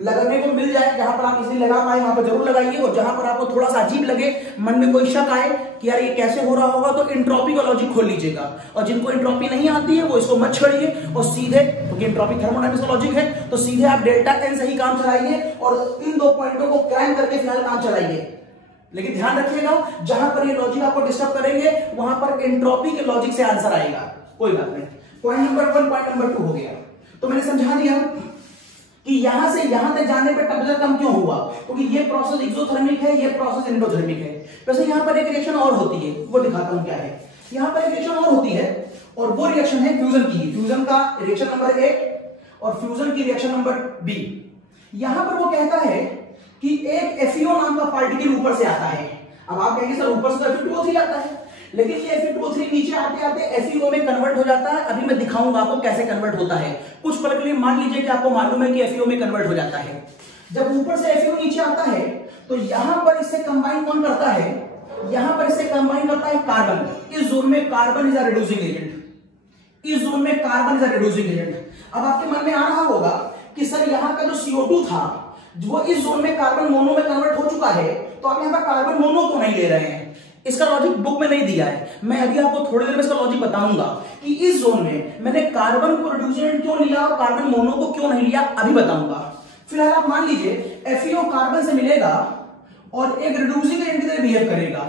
लगाने को मिल जाए, जहां पर आप इसे लगा पाए वहां पर जरूर लगाइए, और जहां पर आपको थोड़ा सा अजीब लगे, मन में कोई शक आए कि यार ये कैसे हो रहा होगा, तो एंट्रोपी का लॉजिक खोल लीजिएगा। और जिनको एंट्रोपी नहीं आती है वो इसको मत छोड़िए और सीधे, क्योंकि एंट्रोपी थर्मोडायनामिक्स का लॉजिक है, तो सीधे आप डेल्टा एन से ही काम चलाइए और इन 2 पॉइंटों को क्रैम करके फिलहाल काम चलाइए। लेकिन ध्यान रखिएगा, जहां पर ये लॉजिक आपको डिस्टर्ब करेंगे वहां पर एंट्रोपी के लॉजिक से आंसर आएगा, कोई बात नहीं। पॉइंट नंबर 1, पॉइंट नंबर 2 हो गया। तो मैंने समझा दिया कि यहां से यहां तक जाने पर टेम्परेचर कम क्यों हुआ, क्योंकि ये प्रोसेस एक्सोथर्मिक है, ये प्रोसेस एंडोथर्मिक है। वैसे यहां पर एक रिएक्शन और होती है, वो दिखाता हूं क्या है। यहां पर एक रिएक्शन और होती है, और वो रिएक्शन है फ्यूजन की। फ्यूजन का रिएक्शन नंबर 1 और फ्यूजन की रिएक्शन नंबर B। यहां पर वो कहता है कि एक FeO नाम का पार्टिकल ऊपर से आता है। अब आप कहेंगे सर ऊपर से तो Fe2O3 आता है, लेकिन ये Fe2O3 नीचे आते आते FeO में कन्वर्ट हो जाता है। अभी मैं दिखाऊंगा आपको कैसे कन्वर्ट होता है। कुछ पल के लिए मान लीजिए कि आपको मालूम है कि FeO में कन्वर्ट हो जाता है। जब ऊपर से FeO नीचे आता है तो यहां पर इससे कंबाइन कौन करता है, यहां पर इससे कंबाइन करता है कार्बन। इस जोन में carbon is a reducing agent, इस जोन में carbon is a reducing agent. अब आपके मन में आ रहा होगा कि सर यहां का जो CO2 था वो इस जोन में कार्बन मोनो में कन्वर्ट हो चुका है, तो आप यहां पर कार्बन मोनो क्यों नहीं ले रहे हैं। इसका लॉजिक बुक में नहीं दिया है, मैं अभी आपको थोड़ी देर में इसका लॉजिक बताऊंगा कि इस जोन में मैंने कार्बन को रिड्यूसेंट क्यों लिया और कार्बन मोनो को क्यों नहीं लिया, अभी बताऊंगा। फिलहाल आप मान लीजिए FeO कार्बन से मिलेगा और एक रिड्यूसिंग एजेंट की तरह बिहेव करेगा।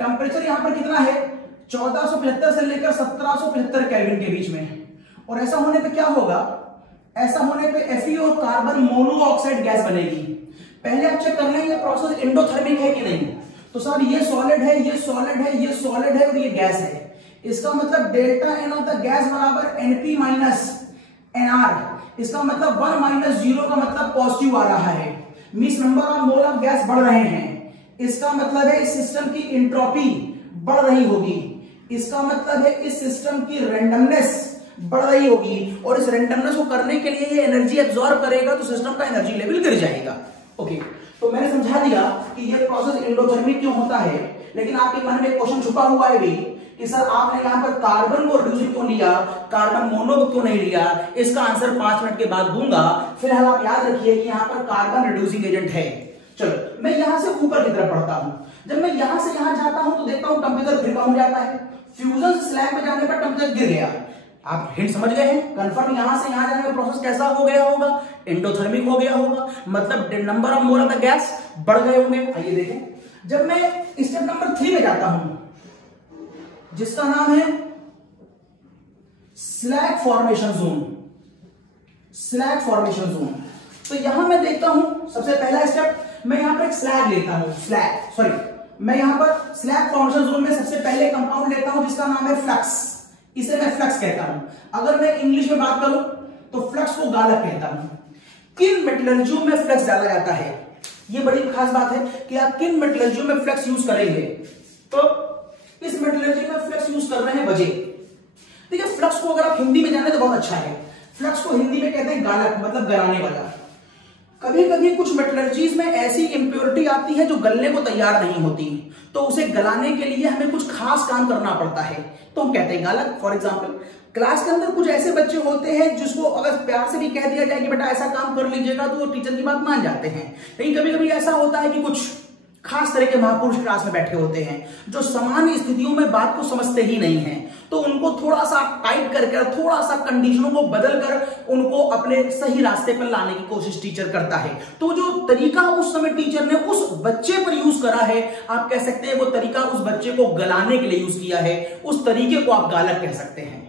टेम्परेचर यहां पर कितना है, 1475 से लेकर 1775 केल्विन के बीच में। और ऐसा होने पे क्या होगा, ऐसा होने पे FeO कार्बन मोनोऑक्साइड गैस बनेगी। पहले आप चेक कर लें ये प्रोसेस एंडोथर्मिक है कि नहीं। तो सर ये सॉलिड है, ये सॉलिड है, ये सॉलिड है और ये गैस है। इसका मतलब delta N of the gas बराबर एनपी माइनस एनआर। इसका मतलब 1 माइनस 0 का मतलब पॉजिटिव आ रहा है। Means number of mole of gas बढ़ रहे हैं। इसका मतलब है इस सिस्टम की एंट्रोपी बढ़ रही होगी। इसका मतलब है इस सिस्टम की रैंडमनेस बढ़ रही होगी और इस रैंडमनेस को करने के लिए ये एनर्जी एब्जॉर्ब करेगा तो सिस्टम का एनर्जी लेवल गिर जाएगा। ओके, तो मैंने समझा दिया कि ये प्रोसेस एंडोथर्मिक क्यों होता है। लेकिन आपके मन में क्वेश्चन छुपा हुआ है भी कि सर आपने यहां पर कार्बन को रिड्यूसिंग क्यों लिया, कार्बन मोनो को क्यों नहीं लिया। इसका आंसर 5 मिनट के बाद दूंगा। फिलहाल आप याद रखिए कि यहां पर कार्बन रिड्यूसिंग एजेंट है। चलो मैं यहां से ऊपर की तरफ बढ़ता हूं। जब मैं यहां से यहां जाता हूं तो देखता हूं टेंपरेचर फिर कम हो जाता है। फ्यूजन स्लैब में जाने पर टेंपरेचर गिर गया। आप हिंट समझ गए हैं। कंफर्म यहां से यहां जाने में प्रोसेस कैसा हो गया होगा, एंडोथर्मिक हो गया होगा। मतलब number of mole of the gas बढ़ गए होंगे। आइए देखें, जब मैं स्टेप नंबर 3 में जाता हूं जिसका नाम है slag formation zone. Slag formation zone, तो यहां मैं देखता हूं सबसे पहला स्टेप मैं यहां पर एक स्लैग लेता हूं। मैं यहां पर स्लैग फॉर्मेशन जोन में सबसे पहले कंपाउंड लेता हूं जिसका नाम है फ्लक्स। इसे मैं फ्लक्स कहता हूं। अगर मैं इंग्लिश में बात करूं तो फ्लक्स को गालक कहता हूं। किन मेटलर्जियों में फ्लक्स डाला जाता है, यह बड़ी खास बात है कि आप किन मेटलर्जियों में फ्लक्स यूज करेंगे। तो इस मेटलर्जी में फ्लक्स यूज कर रहे हैं वजह। देखिए फ्लक्स को अगर आप हिंदी में जाने तो बहुत अच्छा है। फ्लक्स को हिंदी में कहते हैं गालक, मतलब गलाने वाला। कभी कभी कुछ मेटलर्जीज में ऐसी इंप्योरिटी आती है जो गलने को तैयार नहीं होती, तो उसे गलाने के लिए हमें कुछ खास काम करना पड़ता है, तो हम कहते हैं गालक। फॉर एग्जाम्पल क्लास के अंदर कुछ ऐसे बच्चे होते हैं जिसको अगर प्यार से भी कह दिया जाए कि बेटा ऐसा काम कर लीजिएगा तो वो टीचर की बात मान जाते हैं। लेकिन कभी कभी ऐसा होता है कि कुछ खास तरह के महापुरुष क्लास में बैठे होते हैं जो सामान्य स्थितियों में बात को समझते ही नहीं हैं, तो उनको थोड़ा सा टाइट करके थोड़ा सा कंडीशनों को बदलकर उनको अपने सही रास्ते पर लाने की कोशिश टीचर करता है। तो जो तरीका उस समय टीचर ने उस बच्चे पर यूज करा है, आप कह सकते हैं वो तरीका उस बच्चे को गलाने के लिए यूज किया है, उस तरीके को आप गालक कह सकते हैं।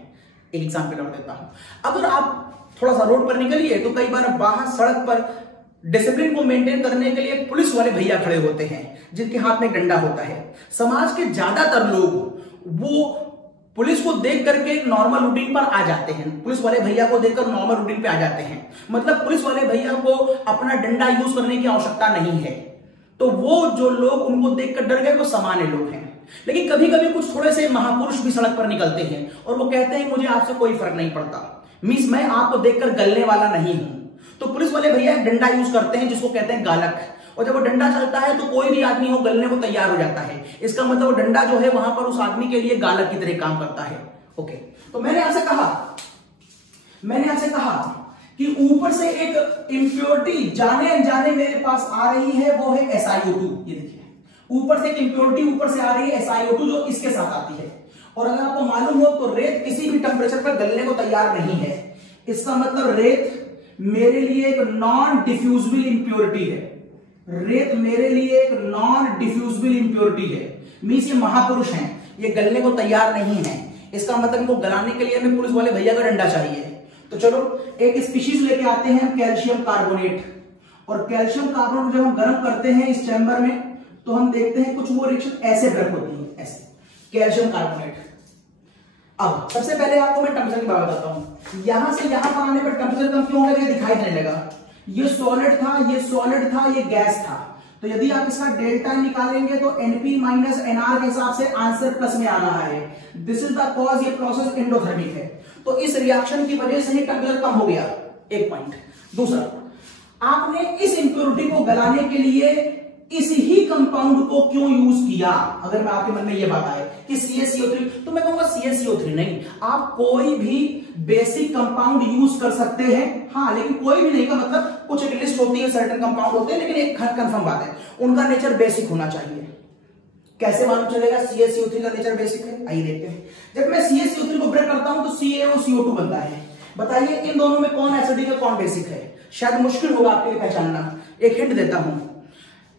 एक एग्जाम्पल और देता हूं। अगर आप थोड़ा सा रोड पर निकलिए तो कई बार बाहर सड़क पर डिसिप्लिन को मेंटेन करने के लिए पुलिस वाले भैया खड़े होते हैं जिनके हाथ में डंडा होता है। समाज के ज्यादातर लोग वो पुलिस को देख करके नॉर्मल रूटीन पर आ जाते हैं। पुलिस वाले भैया को देखकर नॉर्मल रूटीन पे आ जाते हैं। मतलब पुलिस वाले भैया को अपना डंडा यूज करने की आवश्यकता नहीं है। तो वो जो लोग उनको देखकर डर गए वो सामान्य लोग हैं। लेकिन कभी कभी कुछ थोड़े से महापुरुष भी सड़क पर निकलते हैं और वो कहते हैं मुझे आपसे कोई फर्क नहीं पड़ता, मींस मैं आपको देखकर गलने वाला नहीं हूं। तो पुलिस वाले भैया डंडा यूज करते हैं जिसको कहते हैं गालक, और जब वो डंडा चलता है तो कोई भी आदमी हो गलने को तैयार हो जाता है। इसका मतलब वो डंडा जो है वहां पर उस आदमी के लिए गालक की तरह काम करता है। ओके, तो मैंने आपसे कहा कि ऊपर से एक इंप्योरिटी जाने अनजाने मेरे पास आ रही है, वो है SiO2। ये देखिए ऊपर से एक इंप्योरिटी ऊपर से आ रही है SiO2 जो इसके साथ आती है। और अगर आपको मालूम हो तो रेत किसी भी टेम्परेचर पर गलने को तैयार नहीं है। इसका मतलब रेत मेरे लिए एक नॉन डिफ्यूजिबल इंप्योरिटी है। रेत मेरे लिए एक नॉन डिफ्यूजिबल इंप्योरिटी है। मींस ये महापुरुष हैं, ये गलने को तैयार नहीं है। इसका मतलब इनको गलाने के लिए हमें पुलिस वाले भैया का डंडा चाहिए। तो चलो एक स्पीशीज लेके आते हैं कैल्शियम कार्बोनेट। और कैल्शियम कार्बोनेट जब हम गर्म करते हैं इस चैम्बर में तो हम देखते हैं कुछ वो रिएक्शन ऐसे ब्रेक होती है, ऐसे कैल्शियम कार्बोनेट। अब सबसे पहले आपको मैं टेम्परेचर की बात बताता हूं। यहां से यहां पर आने पर टेम्परेचर कम क्यों होगा, दिखाई देने लगा। ये सॉलिड था, ये सॉलिड था, ये गैस था। तो यदि आप इसका डेल्टा निकालेंगे तो NP माइनस NR के हिसाब से आंसर प्लस में आ रहा है। दिस इज द कॉज, ये प्रोसेस एंडोथर्मिक है। तो इस रिएक्शन की वजह से ही टेम्परेचर कम हो गया, एक पॉइंट। दूसरा, आपने इस इंप्योरिटी को गलाने के लिए इस ही कंपाउंड को क्यों यूज किया। अगर मैं आपके मन में यह बात आए कि CaCO3, तो मैं कहूंगा CaCO3 नहीं, आप कोई भी बेसिक कंपाउंड यूज कर सकते हैं। हाँ, लेकिन कोई भी नहीं का मतलब कुछ एक लिस्ट होती है, सर्टेन कंपाउंड होते हैं, लेकिन एक कंफर्म बात है उनका नेचर बेसिक होना चाहिए। कैसे मालूम चलेगा CaCO3 का नेचर बेसिक है, आइए देखते हैं। जब मैं CaCO3 को ब्रेक करता हूं तो CaOCO2 बनता है। बताइए इन दोनों में कौन एसिडिक है कौन बेसिक है। शायद मुश्किल होगा आपके लिए पहचानना, एक हिंट देता हूं।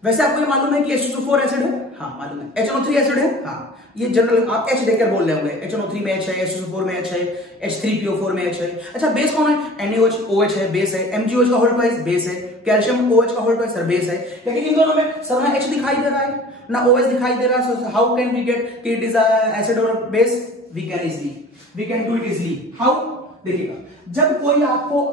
वैसे आपको ये मालूम है कि H2SO4 एसिड है, हाँ मालूम है। HNO3 एसिड है, हाँ ये जनरल आप H देकर बोल रहे होंगे। HNO3 में H है, H2SO4 में H है, H3PO4 में H है। अच्छा बेस कौन है? NaOH OH है, बेस है। MgOH का होल ट्वाइस बेस है। कैल्शियम OH का होल ट्वाइस सर बेस है। लेकिन इन दोनों में सर ना H दिखाई दे रहा है ना OH दिखाई दे रहा है। So how can we get कि इट इज एसिड और base? We can do it easily. How? देखिएगा, जब कोई आपको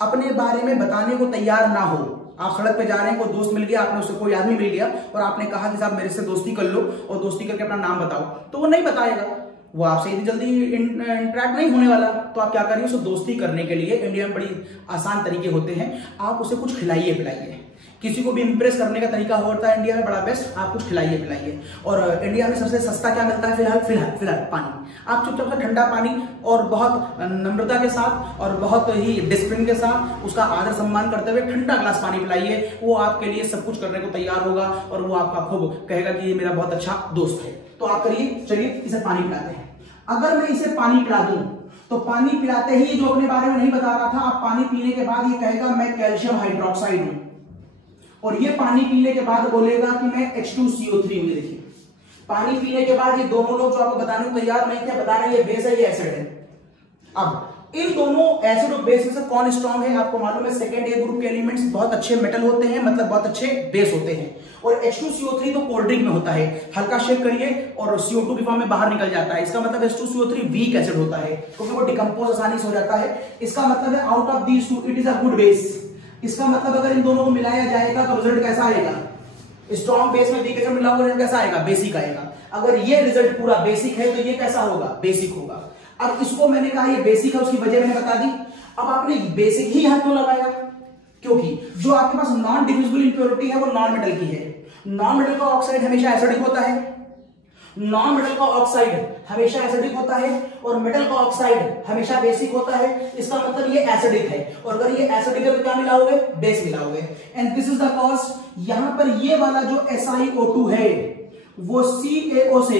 अपने बारे में बताने को तैयार ना हो, आप सड़क पे जा रहे हैं, कोई दोस्त मिल गया, आपने उससे कोई आदमी मिल गया और आपने कहा कि साहब मेरे से दोस्ती कर लो और दोस्ती करके अपना नाम बताओ, तो वो नहीं बताएगा, वो आपसे इतनी जल्दी इंटरेक्ट नहीं होने वाला। तो आप क्या करिए, उससे दोस्ती करने के लिए इंडिया में बड़ी आसान तरीके होते हैं। आप उसे कुछ खिलाइए पिलाइए। किसी को भी इंप्रेस करने का तरीका होता है इंडिया में बड़ा बेस्ट, आप कुछ खिलाइए पिलाइए। और इंडिया में सबसे सस्ता क्या मिलता है फिलहाल पानी। आप चुपचाप से ठंडा पानी और बहुत नम्रता के साथ और बहुत ही डिसिप्लिन के साथ उसका आदर सम्मान करते हुए ठंडा ग्लास पानी पिलाइए। वो आपके लिए सब कुछ करने को तैयार होगा और वो आपका खूब कहेगा कि ये मेरा बहुत अच्छा दोस्त है। तो आप करिए, चलिए इसे पानी पिलाते हैं। अगर मैं इसे पानी पिला दूं तो पानी पिलाते ही जो अपने बारे में नहीं बता रहा था, आप पानी पीने के बाद ये कहेगा मैं कैल्शियम हाइड्रोक्साइड हूं, और ये पानी पीने के बाद बोलेगा कि मैं H2CO3 हूं। देखिए पानी पीने के बाद ये दोनों लोग जो आपको बताने को तैयार नहीं थे, बता रहे हैं ये बेस है, ये एसिड है। अब इन दोनों एसिड और बेस में से कौन स्ट्रॉन्ग है? आपको मालूम है सेकंड ए ग्रुप के एलिमेंट्स बहुत अच्छे मेटल होते हैं, मतलब बहुत अच्छे बेस होते हैं। और H2CO3 तो कोल्ड ड्रिंक में होता है, हल्का शेक करिए और CO2 की फॉर्म में बाहर निकल जाता है। इसका मतलब H2CO3 वीक एसिड होता है क्योंकि वो डिकम्पोज आसानी से हो जाता है। इसका मतलब है out of these two it is a good base. इसका मतलब अगर इन दोनों को मिलाया जाएगा तो रिजल्ट कैसा आएगा? स्ट्रॉन्ग बेस में वीक एसिड मिला हुआ रिजल्ट कैसा आएगा? बेसिक आएगा। अगर ये रिजल्ट पूरा बेसिक है तो ये कैसा होगा? बेसिक होगा। अब इसको मैंने कहा ये बेसिक है, उसकी वजह मैंने बता दी। अब आपने बेसिक ही हाथ क्यों लगाया? क्योंकि जो आपके पास नॉन डिफ्यूजिबल इंप्योरिटी है वो नॉन मेटल की है। नॉन मेटल का ऑक्साइड हमेशा एसिडिक होता है, नॉन मेटल का ऑक्साइड हमेशा एसिडिक होता है और मेटल का ऑक्साइड हमेशा बेसिक होता है। इसका मतलब ये एसिडिक है, और अगर ये एसिडिक है तो क्या मिलाओगे? बेस मिलाओगे। And this is the cause. यहां पर ये वाला जो SiO2 है वो CaO से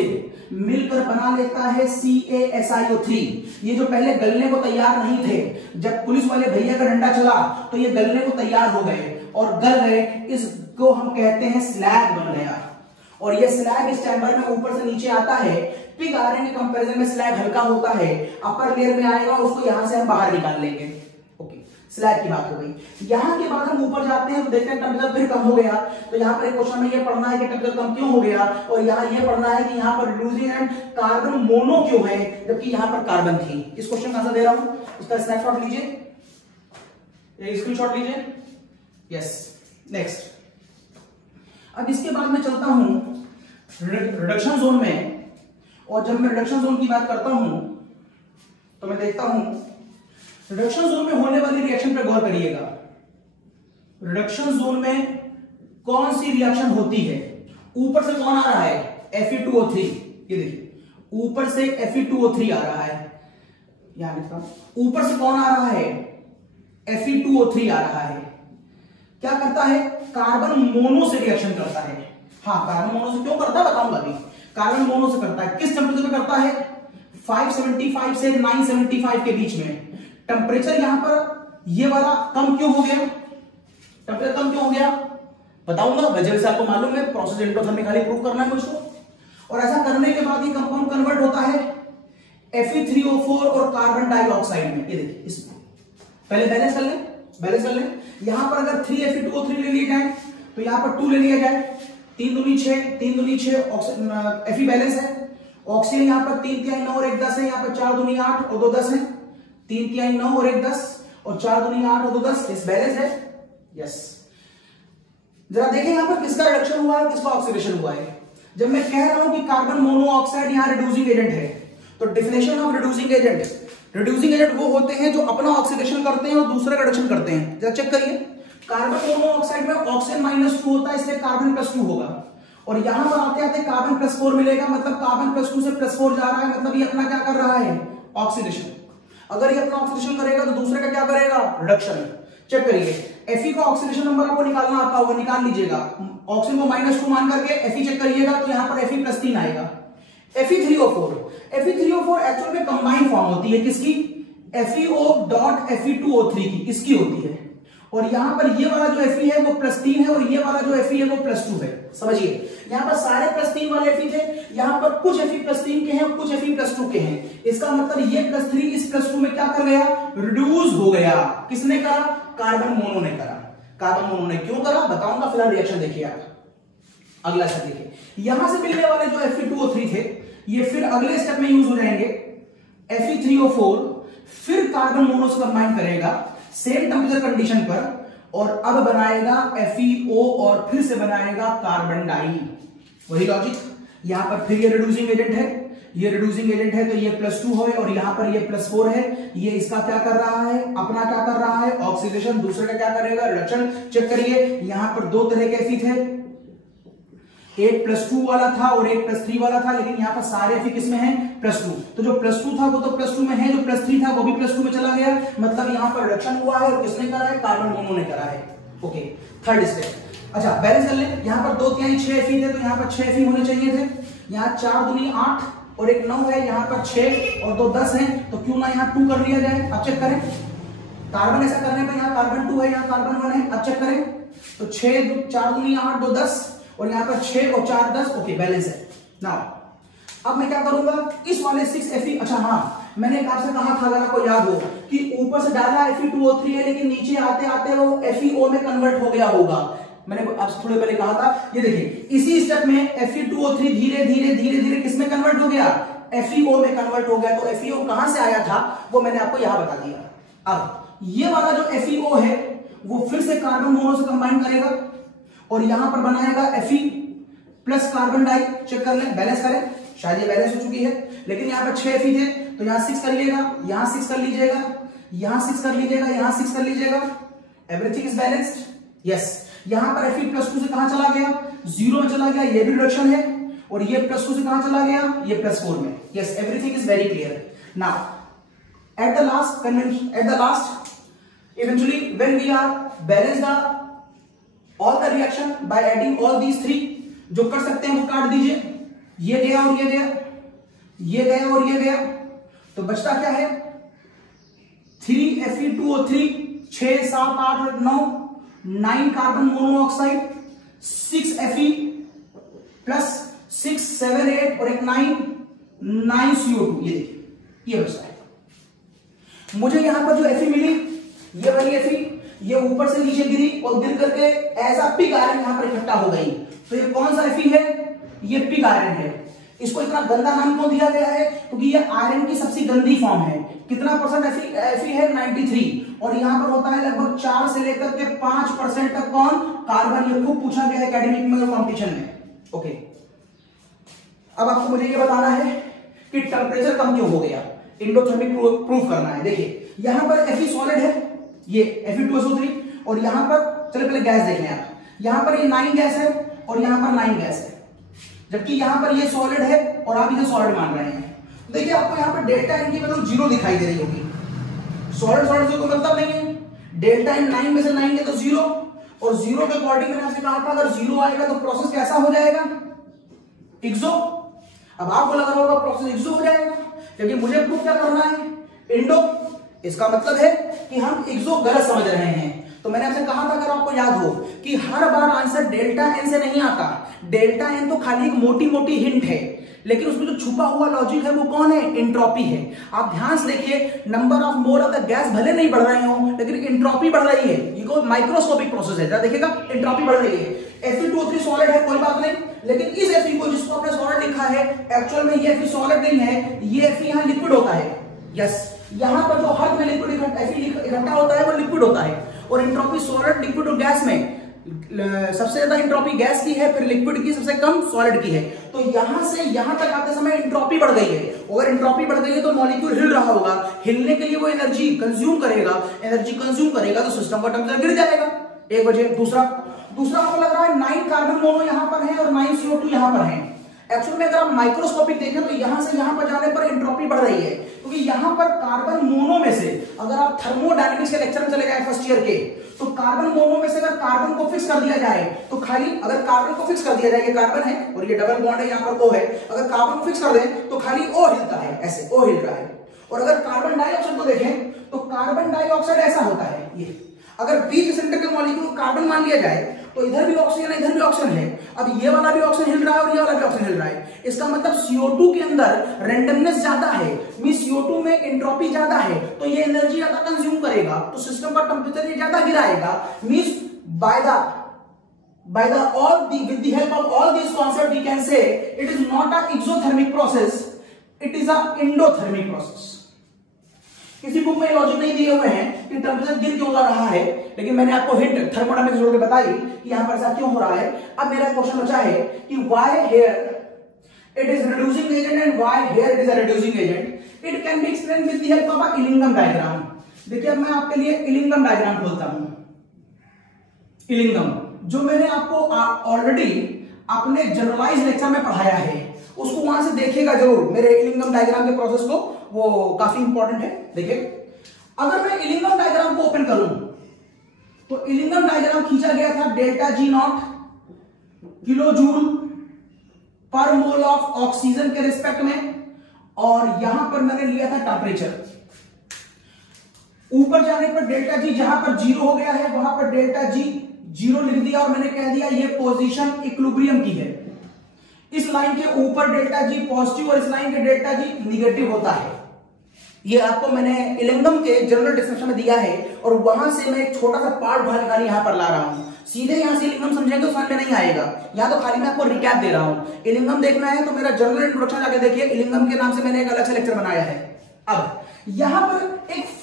मिलकर बना लेता है CaSiO3। ये जो पहले गलने को तैयार नहीं थे, जब पुलिस वाले भैया का डंडा चला तो ये गलने को तैयार हो गए और गल गए। इसको हम कहते हैं स्लैग बन गया। और ये स्लैग इस चैम्बर में ऊपर से नीचे आता है। पिग आयरन के कंपैरिजन में स्लैग हल्का होता है, अपर लेयर में आएगा, उसको यहां से हम बाहर निकाल लेंगे। ओके, स्लैग की बात हो गई। यहां के बाद हम ऊपर जाते हैं तो देखते हैं टेम्परेचर फिर कम हो गया। तो यहां पर एक क्वेश्चन में ये पढ़ना है कि टेम्परेचर कम क्यों हो गया, और यहां ये पढ़ना है कि यहां पर रिड्यूसिंग एंड कार्बन मोनो क्यों है जबकि यहां पर कार्बन थी। इस क्वेश्चन का आंसर दे रहा हूं, इसका स्नैपशॉट लीजिए, स्क्रीनशॉट लीजिए। Yes, next. अब इसके बाद मैं चलता हूं रिडक्शन जोन में, और जब मैं रिडक्शन जोन की बात करता हूं तो मैं देखता हूं रिडक्शन जोन में होने वाली रिएक्शन पर गौर करिएगा। रिडक्शन जोन में कौन सी रिएक्शन होती है? ऊपर से कौन आ रहा है? Fe2O3। ये देखिए ऊपर से Fe2O3 आ रहा है, यहां लिखता हूं। ऊपर से कौन आ रहा है? Fe2O3 आ रहा है। क्या करता है? कार्बन मोनो से रिएक्शन करता है। हाँ, कार्बन मोनो से क्यों करता है बताऊंगा अभी। कार्बन मोनो से करता है। किस टेम्परेचर पे करता है? 575 से 975 के बीच में। टेम्परेचर यहां पर ये वाला कम क्यों हो गया? टेम्परेचर कम क्यों हो गया बताऊंगा, वजह से आपको मालूम है। प्रोसेस एंडोथर्मिक खाली प्रूव करना है मुझको। और ऐसा करने के बाद ये कंपाउंड कन्वर्ट होता है Fe3O4 और कार्बन डाइऑक्साइड में। ये देखिए, इसमें पहले बैलेंस कर ले। यहां पर अगर 3Fe2O3 ले लिया जाए तो यहां पर 2 ले लिया जाए, 3 दूनी 6 Fe बैलेंस है। ऑक्सीजन यहां पर 3 तिहाई 9 और 1 10 है। यहां पर 4 दूनी 8 और 2 10 है। 3 तिहाई 9 और 1 10 और 4 दूनी 8 और 2 10 इस बैलेंस है। यस, जरा देखें यहां पर किसका रिडक्शन हुआ है, किसका ऑक्सीडेशन हुआ है। जब मैं कह रहा हूं कि कार्बन मोनोऑक्साइड यहां रिड्यूसिंग एजेंट है, तो डेफिनेशन ऑफ रिड्यूसिंग एजेंट वो होते हैं जो अपना ऑक्सीडेशन करते हैं और दूसरा का रिडक्शन करते हैं। जरा चेक करिए, कार्बन मोनोऑक्साइड में ऑक्सीजन -2 होता है, इसलिए कार्बन +2 होगा। और यहां पर आते आते कार्बन +4 मिलेगा, मतलब कार्बन +2 से +4 जा रहा है, मतलब ये अपना क्या कर रहा है? ऑक्सीडेशन। अगर ये अपना ऑक्सीडेशन करेगा तो दूसरे का क्या करेगा? रिडक्शन। चेक करिए, Fe का ऑक्सीडेशन नंबर आपको निकालना आता होगा, निकाल लीजिएगा। ऑक्सीजन को -2 मान करके Fe चेक करिएगा तो यहां पर Fe +3 आएगा। Fe3O4 एक्चुअल में कंबाइंड फॉर्म होती है किसकी? FeO.Fe2O3 की, इसकी होती है। और यहां पर ये वाला जो Fe है वो +3 है और ये वाला जो Fe है वो +2 है। समझिए, यहां पर सारे +3 वाले Fe थे, यहां पर कुछ Fe +3 के हैं और कुछ Fe +2 के हैं। इसका मतलब ये +3 इस +2 में क्या कर गया, रिड्यूस हो गया। किसने करा, कार्बन मोनो ने करा। कार्बन मोनो ने क्यों करा बताऊंगा, फिलहाल रिएक्शन देखिए आप। अगला स्टेप देखिए, यहां से मिलने वाले जो Fe2O3 थे ये फिर अगले स्टेप में यूज हो जाएंगे Fe3O4, फिर कार्बन मोनो से कंबाइन करेगा सेम टेंपरेचर कंडीशन पर और अब बनाएगा FeO और फिर से बनाएगा कार्बन डाई। वही लॉजिक, यहां पर फिर ये रिड्यूसिंग एजेंट है, ये रिड्यूसिंग एजेंट है तो ये +2 है और यहां पर ये +4 है। ये इसका क्या कर रहा है, अपना क्या कर रहा है, ऑक्सीडेशन, दूसरे का क्या करेगा, रिडक्शन। चेक करिए, यहां पर दो तरह के Fe थे, एक +2 वाला था और एक +3 वाला था, लेकिन यहाँ पर सारे Fe किसमें हैं, +2। तो जो +2 था वो तो +2 में है, जो +3 था वो भी +2 में चला गया, मतलब यहाँ पर रिडक्शन हुआ है और किसने करा है, कार्बन मोनो ने करा है। Okay, third step. अच्छा बैलेंस कर ले, यहाँ पर 2 3 6 Fe थे तो यहाँ पर 6 Fe होने चाहिए थे। यहाँ 4 दूनी 8 और एक 9 है, यहाँ पर 6 और 2 10 है, तो क्यों ना यहाँ 2 कर लिया जाए। अब चेक करें, कार्बन ऐसा करने पर यहाँ कार्बन 2 है, यहाँ कार्बन 1 है। अब चेक करें तो 6 4 दूनी 8 2 10 और यहाँ पर 6 और 4 10। ओके, बैलेंस है। नाउ अब मैं क्या करूंगा, इस वाले 6 Fe, अच्छा हाँ मैंने आपसे कहा था, अगर आपको याद हो कि ऊपर से डाला Fe2O3 है लेकिन नीचे आते आते वो FeO में कन्वर्ट हो गया होगा। मैंने आपसे थोड़े पहले कहा था, ये देखिए इसी स्टेप में Fe2O3 धीरे धीरे धीरे धीरे किसमें कन्वर्ट हो गया, FeO में कन्वर्ट हो गया। तो FeO कहां से आया था वो मैंने आपको यहां बता दिया। अब ये वाला जो FeO है वो फिर से कार्बन मोनो से कंबाइन करेगा और यहां पर बनाएगा Fe plus carbon di. Check कर लें, बैलेंस करें, शायद ये बैलेंस हो चुकी है, लेकिन यहाँ पर 6 Fe थे तो यहाँ 6 कर लीजिएगा, यहाँ 6 कर लीजिएगा, यहाँ 6 कर लीजिएगा, यहाँ 6 कर लीजिएगा। Everything is balanced. यस, यहाँ पर Fe +2 से कहां चला गया, 0 में चला गया, ये भी रिडक्शन है। और ये +2 से कहां चला गया, ये +4 में। Yes, everything is very clear. Now at the last eventually when we are balance the all the reaction by adding all these 3, जो कर सकते हैं वो काट दीजिए, ये गया और ये गया, ये गया और ये गया, तो बचता क्या है 3 Fe2O3, 6 7 8 और 9 कार्बन मोनोऑक्साइड, 6 Fe प्लस 6 7 8 और एक 9 CO2। ये देखिए ये बचता है। मुझे यहां पर जो Fe मिली ये वाली Fe, ये ऊपर से नीचे गिरी और गिर करके ऐसा पिग आयरन यहां पर इकट्ठा हो गई। तो ये कौन सा Fe है, ये पिग आयरन है। इसको इतना गंदा नाम क्यों दिया गया है, क्योंकि ये आयरन की सबसे गंदी फॉर्म है। कितना परसेंट Fe है, 93, और यहां पर होता है लगभग 4 से लेकर के 5% तक कौन, कार्बन। ये खूब पूछा गया है एकेडमिक में, कॉम्पिटिशन में। ओके, अब आपको मुझे ये बताना है कि टेम्परेचर कम क्यों हो गया, एंडोथर्मिक प्रूफ करना है। देखिए यहां पर Fe सॉलिड है, ये Fe2SO3, और यहां पर चलो पहले गैस देख लें आप, यहां पर ये 9 गैस है और यहां पर 9 गैस है, जबकि यहां पर ये सॉलिड है और आप इसे सॉलिड मान रहे हैं। देखिए आपको यहां पर डेल्टा एन की वैल्यू 0 दिखाई दे रही होगी। सॉलिड सॉलिड से कोई मतलब नहीं है, डेल्टा एन 9 में से 9 है तो 0, और 0 के अकॉर्डिंग मैंने आपसे कहा था अगर 0 आएगा तो प्रोसेस कैसा हो जाएगा, एक्सो। अब आपको लग रहा होगा प्रोसेस एक्सो हो जाएगा, क्योंकि मुझे प्रूफ क्या करना है, इंडो। इसका मतलब है कि हम एक्सो गलत समझ रहे हैं। तो मैंने आपसे कहा था, अगर आपको याद हो, कि हर बार आंसर डेल्टा एन से नहीं आता। डेल्टा एन तो खाली एक मोटी मोटी हिंट है, लेकिन उसमें जो छुपा हुआ लॉजिक है वो कौन है, एंट्रोपी है। आप ध्यान से देखिए, number of mole of the gas भले नहीं बढ़ रहे हो, लेकिन एंट्रोपी बढ़ रही है। ये कोई माइक्रोस्कोपिक प्रोसेस है, देखिएगा एंट्रोपी बढ़ रही है। Fe2O3 सॉलिड है, कोई बात नहीं, लेकिन इस Fe को जिसको आपने सॉलिड लिखा है, एक्चुअल में ये Fe सॉलिड नहीं है, ये Fe यहां लिक्विड होता है। यस, यहां पर जो हर में लिक्विड Fe इकट्ठा होता है वो लिक्विड होता है, और एंट्रोपी सॉलिड, लिक्विड और गैस में सबसे ज्यादा एंट्रोपी गैस की है, फिर लिक्विड की सबसे कम सॉलिड की है। तो यहां से यहां तक आते समय एंट्रोपी बढ़ गई है। अगर एंट्रोपी बढ़ गई है तो मॉलिक्यूल हिल रहा होगा, हिलने के लिए वो एनर्जी कंज्यूम करेगा, एनर्जी कंज्यूम करेगा तो सिस्टम का टेंपरेचर गिर जाएगा, एक वजह। दूसरा आपको लग रहा है 9 कार्बन मोनो यहां पर है और 9 CO2 यहां पर है। एक्चुअल में अगर आप माइक्रोस्कोपिक देखें तो यहां से यहां पर जाने पर एंट्रोपी बढ़ रही है, क्योंकि यहां पर कार्बन मोनो में से, अगर आप थर्मोडायनेमिक्स के लेक्चर में चले जाए फर्स्ट ईयर के, तो कार्बन मोनो में से अगर कार्बन को फिक्स कर दिया जाए तो खाली, अगर कार्बन को फिक्स कर दिया जाए, ये कार्बन है और ये डबल बॉन्ड है, यहां पर O है, अगर कार्बन को फिक्स कर दें तो खाली O हिलता है, ऐसे O हिल रहा है। और अगर कार्बन डाइऑक्साइड को देखें तो कार्बन डाइऑक्साइड ऐसा होता है, ये अगर बीच सेंटर के मॉलिक्यूल को कार्बन मान लिया जाए तो इधर भी ऑक्सीजन है, इधर भी ऑक्सीजन है। अब ये वाला भी ऑक्सीजन हिल रहा है और ये वाला भी ऑक्सीजन हिल रहा है। इसका मतलब CO2 के अंदर रेंडमनेस ज्यादा है, मींस CO2 में एंट्रोपी ज्यादा है, तो ये एनर्जी ज्यादा कंज्यूम करेगा, तो सिस्टम का टेंपरेचर ये ज्यादा गिराएगा। Means with the help of all these concepts we can say it is not a exothermic process, it is a endothermic process। किसी बुक में लॉजिक नहीं दिए हुए हैं कि टेंपरेचर गिर क्यों रहा है, लेकिन मैंने आपको हिंट थर्मोडायनामिक्स जोड़ के बताई कि यहां पर ऐसा क्यों हो रहा है। अब मेरा क्वेश्चन बचा है कि why here it is reducing agent and why here it is a reducing agent, it can be explained with the help of a Illingham diagram। देखिए अब मैं आपके लिए Illingham diagram खोलता हूं। Illingham जो मैंने आपको ऑलरेडी अपने जनरलाइज लेक्चर में पढ़ाया है, उसको वहां से देखिएगा जरूर, मेरे Illingham डायग्राम के प्रोसेस को, वो काफी इंपॉर्टेंट है। देखिए अगर मैं Illingham डायग्राम को ओपन करूं तो Illingham डायग्राम खींचा गया था delta G not kilo joule पर मोल ऑफ ऑक्सीजन के रिस्पेक्ट में, और यहां पर मैंने लिया था टेंपरेचर। ऊपर जाने पर डेल्टा G जहां पर 0 हो गया है वहां पर डेल्टा G 0 लिख दिया और मैंने कह दिया ये पोजीशन इक्विलिब्रियम की है। इस लाइन के ऊपर डेल्टा G पॉजिटिव और इस लाइन के डेल्टा G निगेटिव होता है। ये आपको मैंने Illingham के जनरल डिस्क्रिप्शन में दिया है और वहां से मैं एक छोटा सा पार्ट खाली यहां पर ला रहा हूं। सीधे यहां से Illingham समझेंगे तो समझ में नहीं आएगा, यहां तो खाली मैं आपको रिकैप दे रहा हूं। Illingham देखना है तो मेरा जनरल इंट्रोडक्शन जाके देखिए, Illingham के नाम से मैंने एक अलग से लेक्चर बनाया है। अब यहां पर एक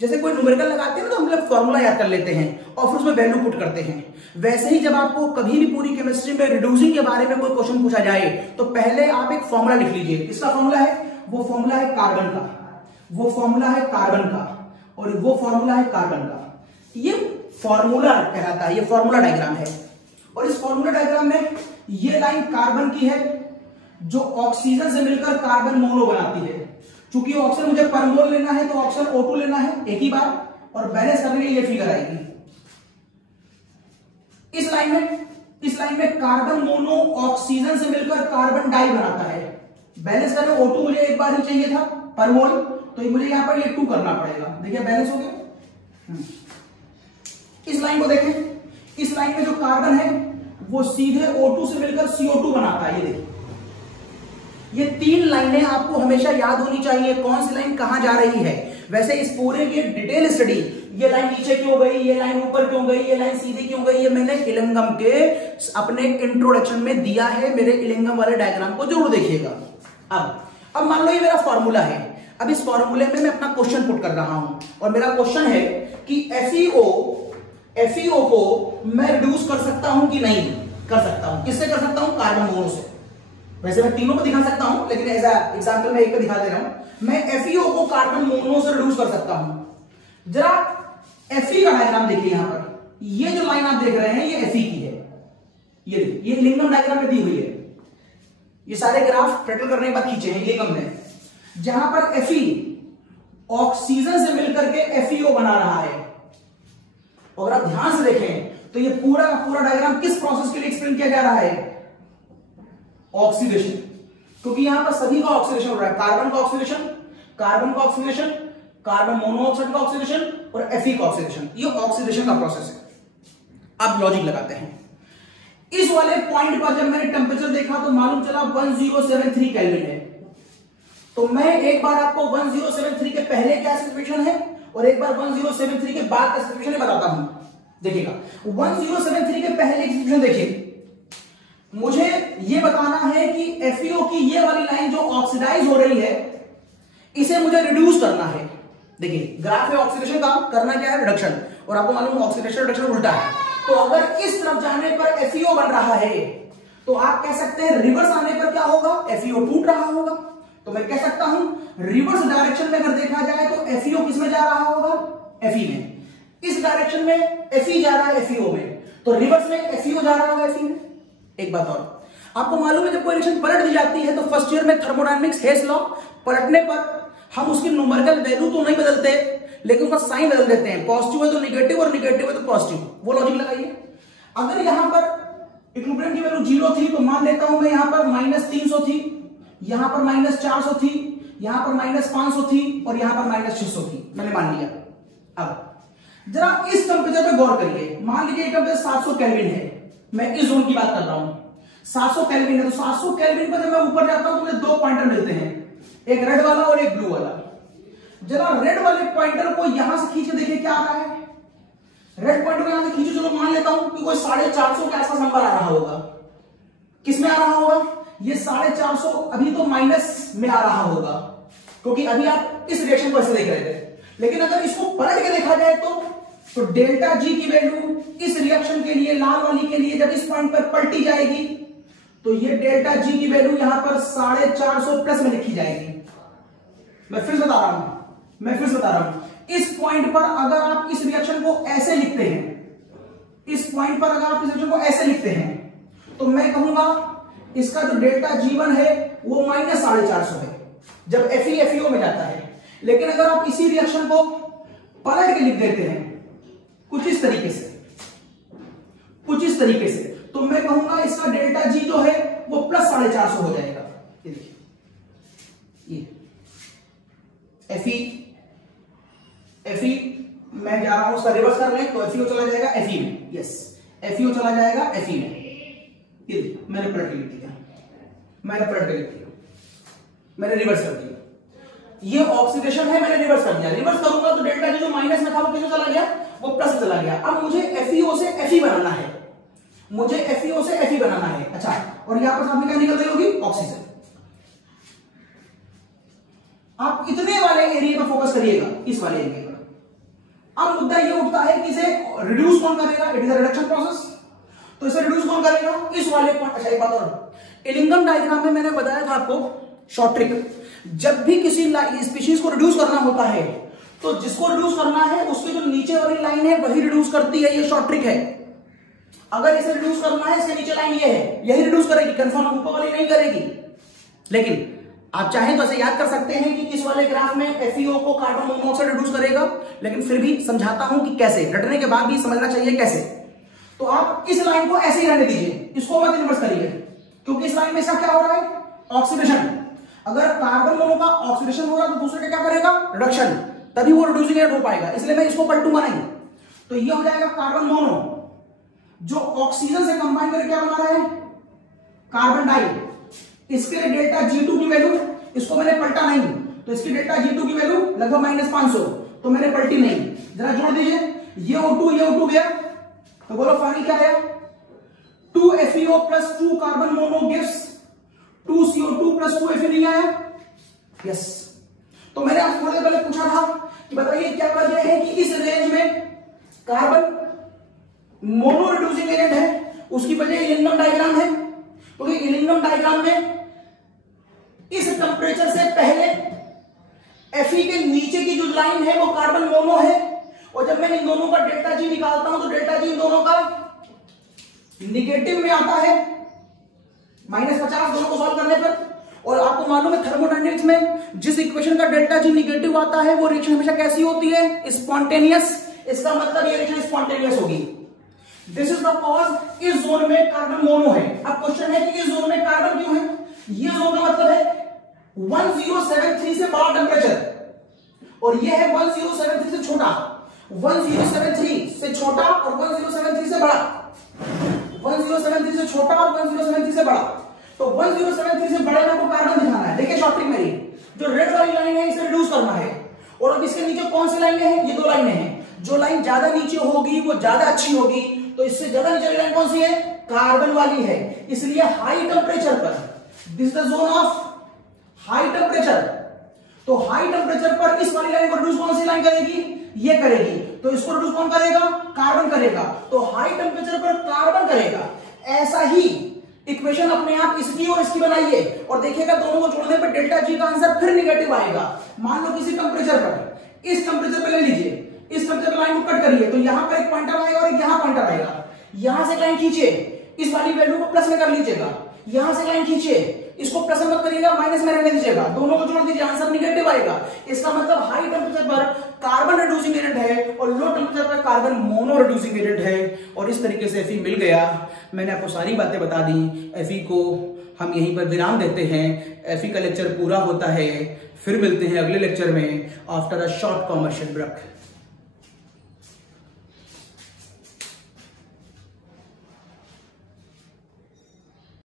जैसे कोई न्यूमेरिकल लगाते हैं ना तो हम लोग फॉर्मूला याद कर लेते हैं और फिर उसमें वैल्यू पुट करते हैं। वैसे ही जब आपको कभी भी पूरी केमिस्ट्री में रिड्यूसिंग के बारे में कोई क्वेश्चन पूछा जाए तो पहले आप एक फॉर्मूला लिख लीजिए। किसका फॉर्मूला है? वो फॉर्मूला है कार्बन का, वो फॉर्मूला है कार्बन का, और वो फॉर्मूला है कार्बन का। ये फॉर्मूला कहलाता है, ये फॉर्मूला डायग्राम है। और इस फॉर्मूला डायग्राम में ये लाइन कार्बन की है जो ऑक्सीजन से मिलकर कार्बन मोनो बनाती है। चूंकि ऑक्सीजन मुझे पर मोल लेना है तो ऑक्सीजन O2 लेना है एक ही बार, और बैलेंस करने के लिए ये फिगर आएगी। इस लाइन में कार्बन मोनो ऑक्सीजन से मिलकर कार्बन डाई बनाता है। बैलेंस करने O2 मुझे एक बार ही चाहिए था पर मोल, तो मुझे यहां पर ये 2 करना पड़ेगा। देखिए बैलेंस हो गया। इस लाइन को देखें, इस लाइन में जो कार्बन है वो सीधे O2 से मिलकर CO2 बनाता है। ये देखिए, ये 3 लाइनें आपको हमेशा याद होनी चाहिए, कौन सी लाइन कहां जा रही है। वैसे इस पूरे की डिटेल स्टडी, ये लाइन नीचे क्यों गई, ये लाइन ऊपर क्यों गई, ये लाइन सीधी क्यों गई, ये मैंने Illingham के अपने इंट्रोडक्शन में दिया है। मेरे Illingham वाले डायग्राम को जरूर देखिएगा। अब मान लो ये मेरा फॉर्मूला है। अब इस फॉर्मूले में मैं अपना क्वेश्चन पुट कर रहा हूं और मेरा क्वेश्चन है कि FeO को मैं रिड्यूस कर सकता हूं कि नहीं कर सकता हूं। किससे कर सकता हूं? कार्बन मोनो से। वैसे मैं तीनों को दिखा सकता हूं, लेकिन एज एग्जांपल मैं एक पे दिखा दे रहा हूं। मैं FeO को कार्बन मोनो से रिड्यूस कर सकता हूं। जरा Fe का डायग्राम देखिए, यहां पर ये जो लाइन आप देख रहे हैं ये Fe की है। ये Illingham डायग्राम में दी हुई है। ये सारे ग्राफ टोटल करने के बाद खींचे हैं Illingham ने, जहां पर Fe ऑक्सीजन से मिलकर के FeO बना रहा है। अगर आप ध्यान से देखें तो ये पूरा का पूरा डायग्राम किस प्रोसेस के लिए एक्सप्लेन किया जा रहा है? ऑक्सीडेशन। क्योंकि यहां पर सभी का ऑक्सीडेशन हो रहा है। कार्बन का ऑक्सीडेशन, कार्बन का ऑक्सीडेशन, कार्बन मोनोऑक्साइड का ऑक्सीडेशन और Fe का ऑक्सीडेशन। ये ऑक्सीडेशन का प्रोसेस है। अब लॉजिक लगाते हैं। इस वाले पॉइंट पर जब मैंने टेंपरेचर देखा तो मालूम चला 1073 केल्विन है। तो मैं एक बार आपको 1073 के पहले क्या सिचुएशन है और एक बार 1073 के बाद का सिचुएशन बताता हूं। देखिएगा 1073 के पहले की सिचुएशन देखिए। मुझे यह बताना है कि FeO की ये वाली लाइन जो ऑक्सीडाइज हो रही है इसे मुझे रिड्यूस करना है। देखिए ग्राफ है ऑक्सीडेशन का, करना क्या है? रिडक्शन। और आपको मालूम है ऑक्सीडेशन रिडक्शन उल्टा है। तो अगर इस तरफ जाने पर FeO बन रहा है तो आप कह सकते हैं रिवर्स आने पर क्या होगा? FeO टूट रहा होगा। तो मैं कह सकता हूं रिवर्स डायरेक्शन में अगर देखा जाए तो FeO किस में जा रहा होगा? Fe में। इस डायरेक्शन में Fe जा रहा है FeO में, तो रिवर्स में FeO जा रहा होगा Fe में। एक बात और, आपको मालूम है जब कोई रिएक्शन पलट दी जाती है तो फर्स्ट ईयर में थर्मोडायनामिक्स हेस लॉ, पलटने पर हम उसकी न्यूमेरिकल वैल्यू तो नहीं बदलते लेकिन उसका साइन बदल देते हैं। पॉजिटिव है तो निगेटिव और निगेटिव है तो पॉजिटिव। वो लॉजिक लगाइए। अगर यहां पर इक्विलिब्रियम की वैल्यू 0 थी तो मान लेता हूं मैं यहां पर -300 थी, यहां पर -400 थी, यहां पर -500 थी और यहां पर -600 थी। मैंने मान लिया। अब जरा इस टेम्परेचर पे गौर करिए। मान लीजिए टेम्परेचर 700 केल्विन है, मैं इस जोन की बात कर रहा हूं, 700 केल्विन है। तो 700 केल्विन पर जब मैं ऊपर जाता हूं तो मुझे दो पॉइंटर मिलते हैं, एक रेड वाला और एक ब्लू वाला। जरा रेड वाले पॉइंटर को यहां से खींच के देखिए क्या आ रहा है। रेड पॉइंटर को यहां से खींचो, चलो मान लेता हूं कि कोई 450 के आसपास नंबर आ रहा होगा। किसमें आ रहा होगा? ये 450 अभी तो माइनस में आ रहा होगा, क्योंकि अभी आप इस रिएक्शन को ऐसे देख रहे थे। लेकिन अगर इसको पलट के देखा जाए तो डेल्टा जी की वैल्यू इस रिएक्शन के लिए, लाल वाली के लिए, जब इस पॉइंट पर पलटी जाएगी तो ये डेल्टा जी की वैल्यू यहां पर 450 प्लस में लिखी जाएगी। मैं फिर बता रहा हूं, इस पॉइंट पर अगर आप इस रिएक्शन को ऐसे लिखते हैं, इस पॉइंट पर अगर आप इस रिएक्शन को ऐसे लिखते हैं, तो मैं कहूंगा इसका जो डेल्टा G1 है वो माइनस 450 है जब FeFeO में जाता है। लेकिन अगर आप इसी रिएक्शन को पलट के लिख देते हैं कुछ इस तरीके से, तो मैं कहूंगा इसका डेल्टा G जो है वो प्लस 450 हो जाएगा। ये देखिए, ये Fe मैं जा रहा हूं उसका रिवर्स करने, तो FeO चला जाएगा Fe में। यस, FeO चला जाएगा Fe में। मैंने पलट के लिख दिया, मैंने रिवर्स कर दिया। ये ऑक्सीडेशन है, मैंने रिवर्स कर दिया। रिवर्स करूंगा तो डेल्टा जी जो माइनस में था वो किसमें चला गया? वो प्लस में चला गया। अब मुझे FeO से Fe बनाना है, अच्छा, और यहां पर सामने क्या निकल रही होगी? ऑक्सीजन। आप इतने वाले एरिया पर फोकस करिएगा, इस वाले एरिया पर। अब मुद्दा ये उठता है कि इसे रिड्यूस कौन करेगा? It is a reduction process. तो इसे रिड्यूस कौन करेगा? इस वाले पॉइंट। अच्छा, एक बात और, इलिंगम डायग्राम में मैंने बताया था आपको शॉर्ट ट्रिक, जब भी किसी स्पीशीज को रिड्यूस करना होता है तो जिसको रिड्यूस करना है उसके जो नीचे वाली लाइन है वही रिड्यूस करती है। ये शॉर्ट ट्रिक है। अगर इसे रिड्यूस करना है, इसके नीचे लाइन ये है, यही रिड्यूस करेगी, कंफर्म ऊपर वाली नहीं करेगी। लेकिन आप चाहें तो ऐसे याद कर सकते हैं कि इस वाले ग्राफ में FeO को कार्बन मोनोऑक्साइड रिड्यूस करेगा, लेकिन फिर भी समझाता हूं कि कैसे, रटने के बाद भी समझना चाहिए कैसे। तो आप इस लाइन को ऐसे ही रहने दीजिए, इसको मत इन्वर्स करिए, क्योंकि इस लाइन में इसका क्या हो रहा है? ऑक्सीडेशन। अगर कार्बन मोनो का ऑक्सीडेशन हो रहा है तो दूसरे का क्या करेगा? रिडक्शन, तभी वो रिड्यूसिंग एजेंट हो पाएगा। इसलिए मैं इसको पलटूंगा नहीं। तो ये हो जाएगा कार्बन मोनो, जो ऑक्सीजन से कंबाइन करके क्या बना रहा है? Carbon di. इसके लिए डेल्टा G2 की वैल्यू, इसको मैंने पलटा नहीं, तो इसकी डेल्टा G2 की वैल्यू लगभग -500, तो मैंने पलटी नहीं। जरा जोड़ दीजिए, ये O2 गया, तो बोलो फाइनल क्या आया? 2 FeO plus 2 carbon mono gives 2 CO2 plus 2 Fe नहीं आया? यस। तो मैंने आपको थोड़ी देर पहले पूछा था कि बताइए क्या वजह है कि इस रेंज में कार्बन मोनो रिड्यूसिंग एजेंट है, उसकी वजह इलिंगम डायग्राम है। क्योंकि इलिंगम डायग्राम में इस टेम्परेचर से पहले Fe के नीचे की जो लाइन है वो कार्बन मोनो है, और जब मैं इन दोनों का डेल्टा G निकालता हूं तो डेल्टा G इन दोनों का निगेटिव में आता है, -50 दोनों को सॉल्व करने पर। और आपको मालूम है थर्मोडायनेमिक्स में जिस इक्वेशन का डेल्टा G निगेटिव आता है वो रिएक्शन हमेशा कैसी होती है? स्पॉन्टेनियस। इसका मतलब ये रिएक्शन स्पॉन्टेनियस होगी। दिस इज द कॉज इस जोन में कार्बन मोनो है। अब क्वेश्चन है कि इस जोन में कार्बन क्यों है? ये जोन का मतलब है 1073 से बड़ा टेम्परेचर, और ये है 1073 से छोटा। 1073 से छोटा और 1073 से बड़ा, 1073 से छोटा और 1073 से बड़ा। तो 1073 से बड़े में को कार्बन दिखाना है। देखिए शॉर्ट ट्रिक मेरी, जो रेड वाली लाइन है इसे रिड्यूस करना है, और अब इसके नीचे कौन सी लाइनें हैं? ये दो लाइनें हैं। जो लाइन ज्यादा नीचे होगी वो ज्यादा अच्छी होगी, तो इससे ज्यादा नीचे वाली लाइन कौन सी है? कार्बन वाली है। इसलिए हाई टेम्परेचर पर, this is the zone of high temperature, तो हाई टेम्परेचर पर इस वाली लाइन को रिड्यूस कौन सी लाइन करेगी? ये करेगी। तो इसको रिड्यूस कौन करेगा? कार्बन करेगा। तो हाई टेम्परेचर पर कार्बन करेगा। ऐसा ही इक्वेशन अपने आप इसकी और इसकी बनाइए, और देखिएगा दोनों को जोड़ने पर डेल्टा G का आंसर फिर निगेटिव आएगा। मान लो किसी टेम्परेचर पर, इस टेम्परेचर पर ले लीजिए, इस टेम्परेचर लाइन को कट करिए, तो यहां पर एक पॉइंटर आएगा और यहां पॉइंटर आएगा। यहां से लाइन खींचिए, इस वाली वैल्यू को प्लस में कर लीजिएगा। यहां से लाइन खींचिए, इसको प्लस मत करिएगा, माइनस में रहने दीजिएगा, दोनों को जोड़ दीजिए, आंसर निगेटिव आएगा। इसका मतलब हाई टेम्परेचर पर कार्बन रिड्यूसिंग एजेंट है और लो टेम्परेचर पर कार्बन मोनो रिड्यूसिंग एजेंट है। और इस तरीके से Fe मिल गया। मैंने आपको सारी बातें बता दी। Fe को हम यहीं पर विराम देते हैं। Fe का लेक्चर पूरा होता है, फिर मिलते हैं अगले लेक्चर में after a short commercial break.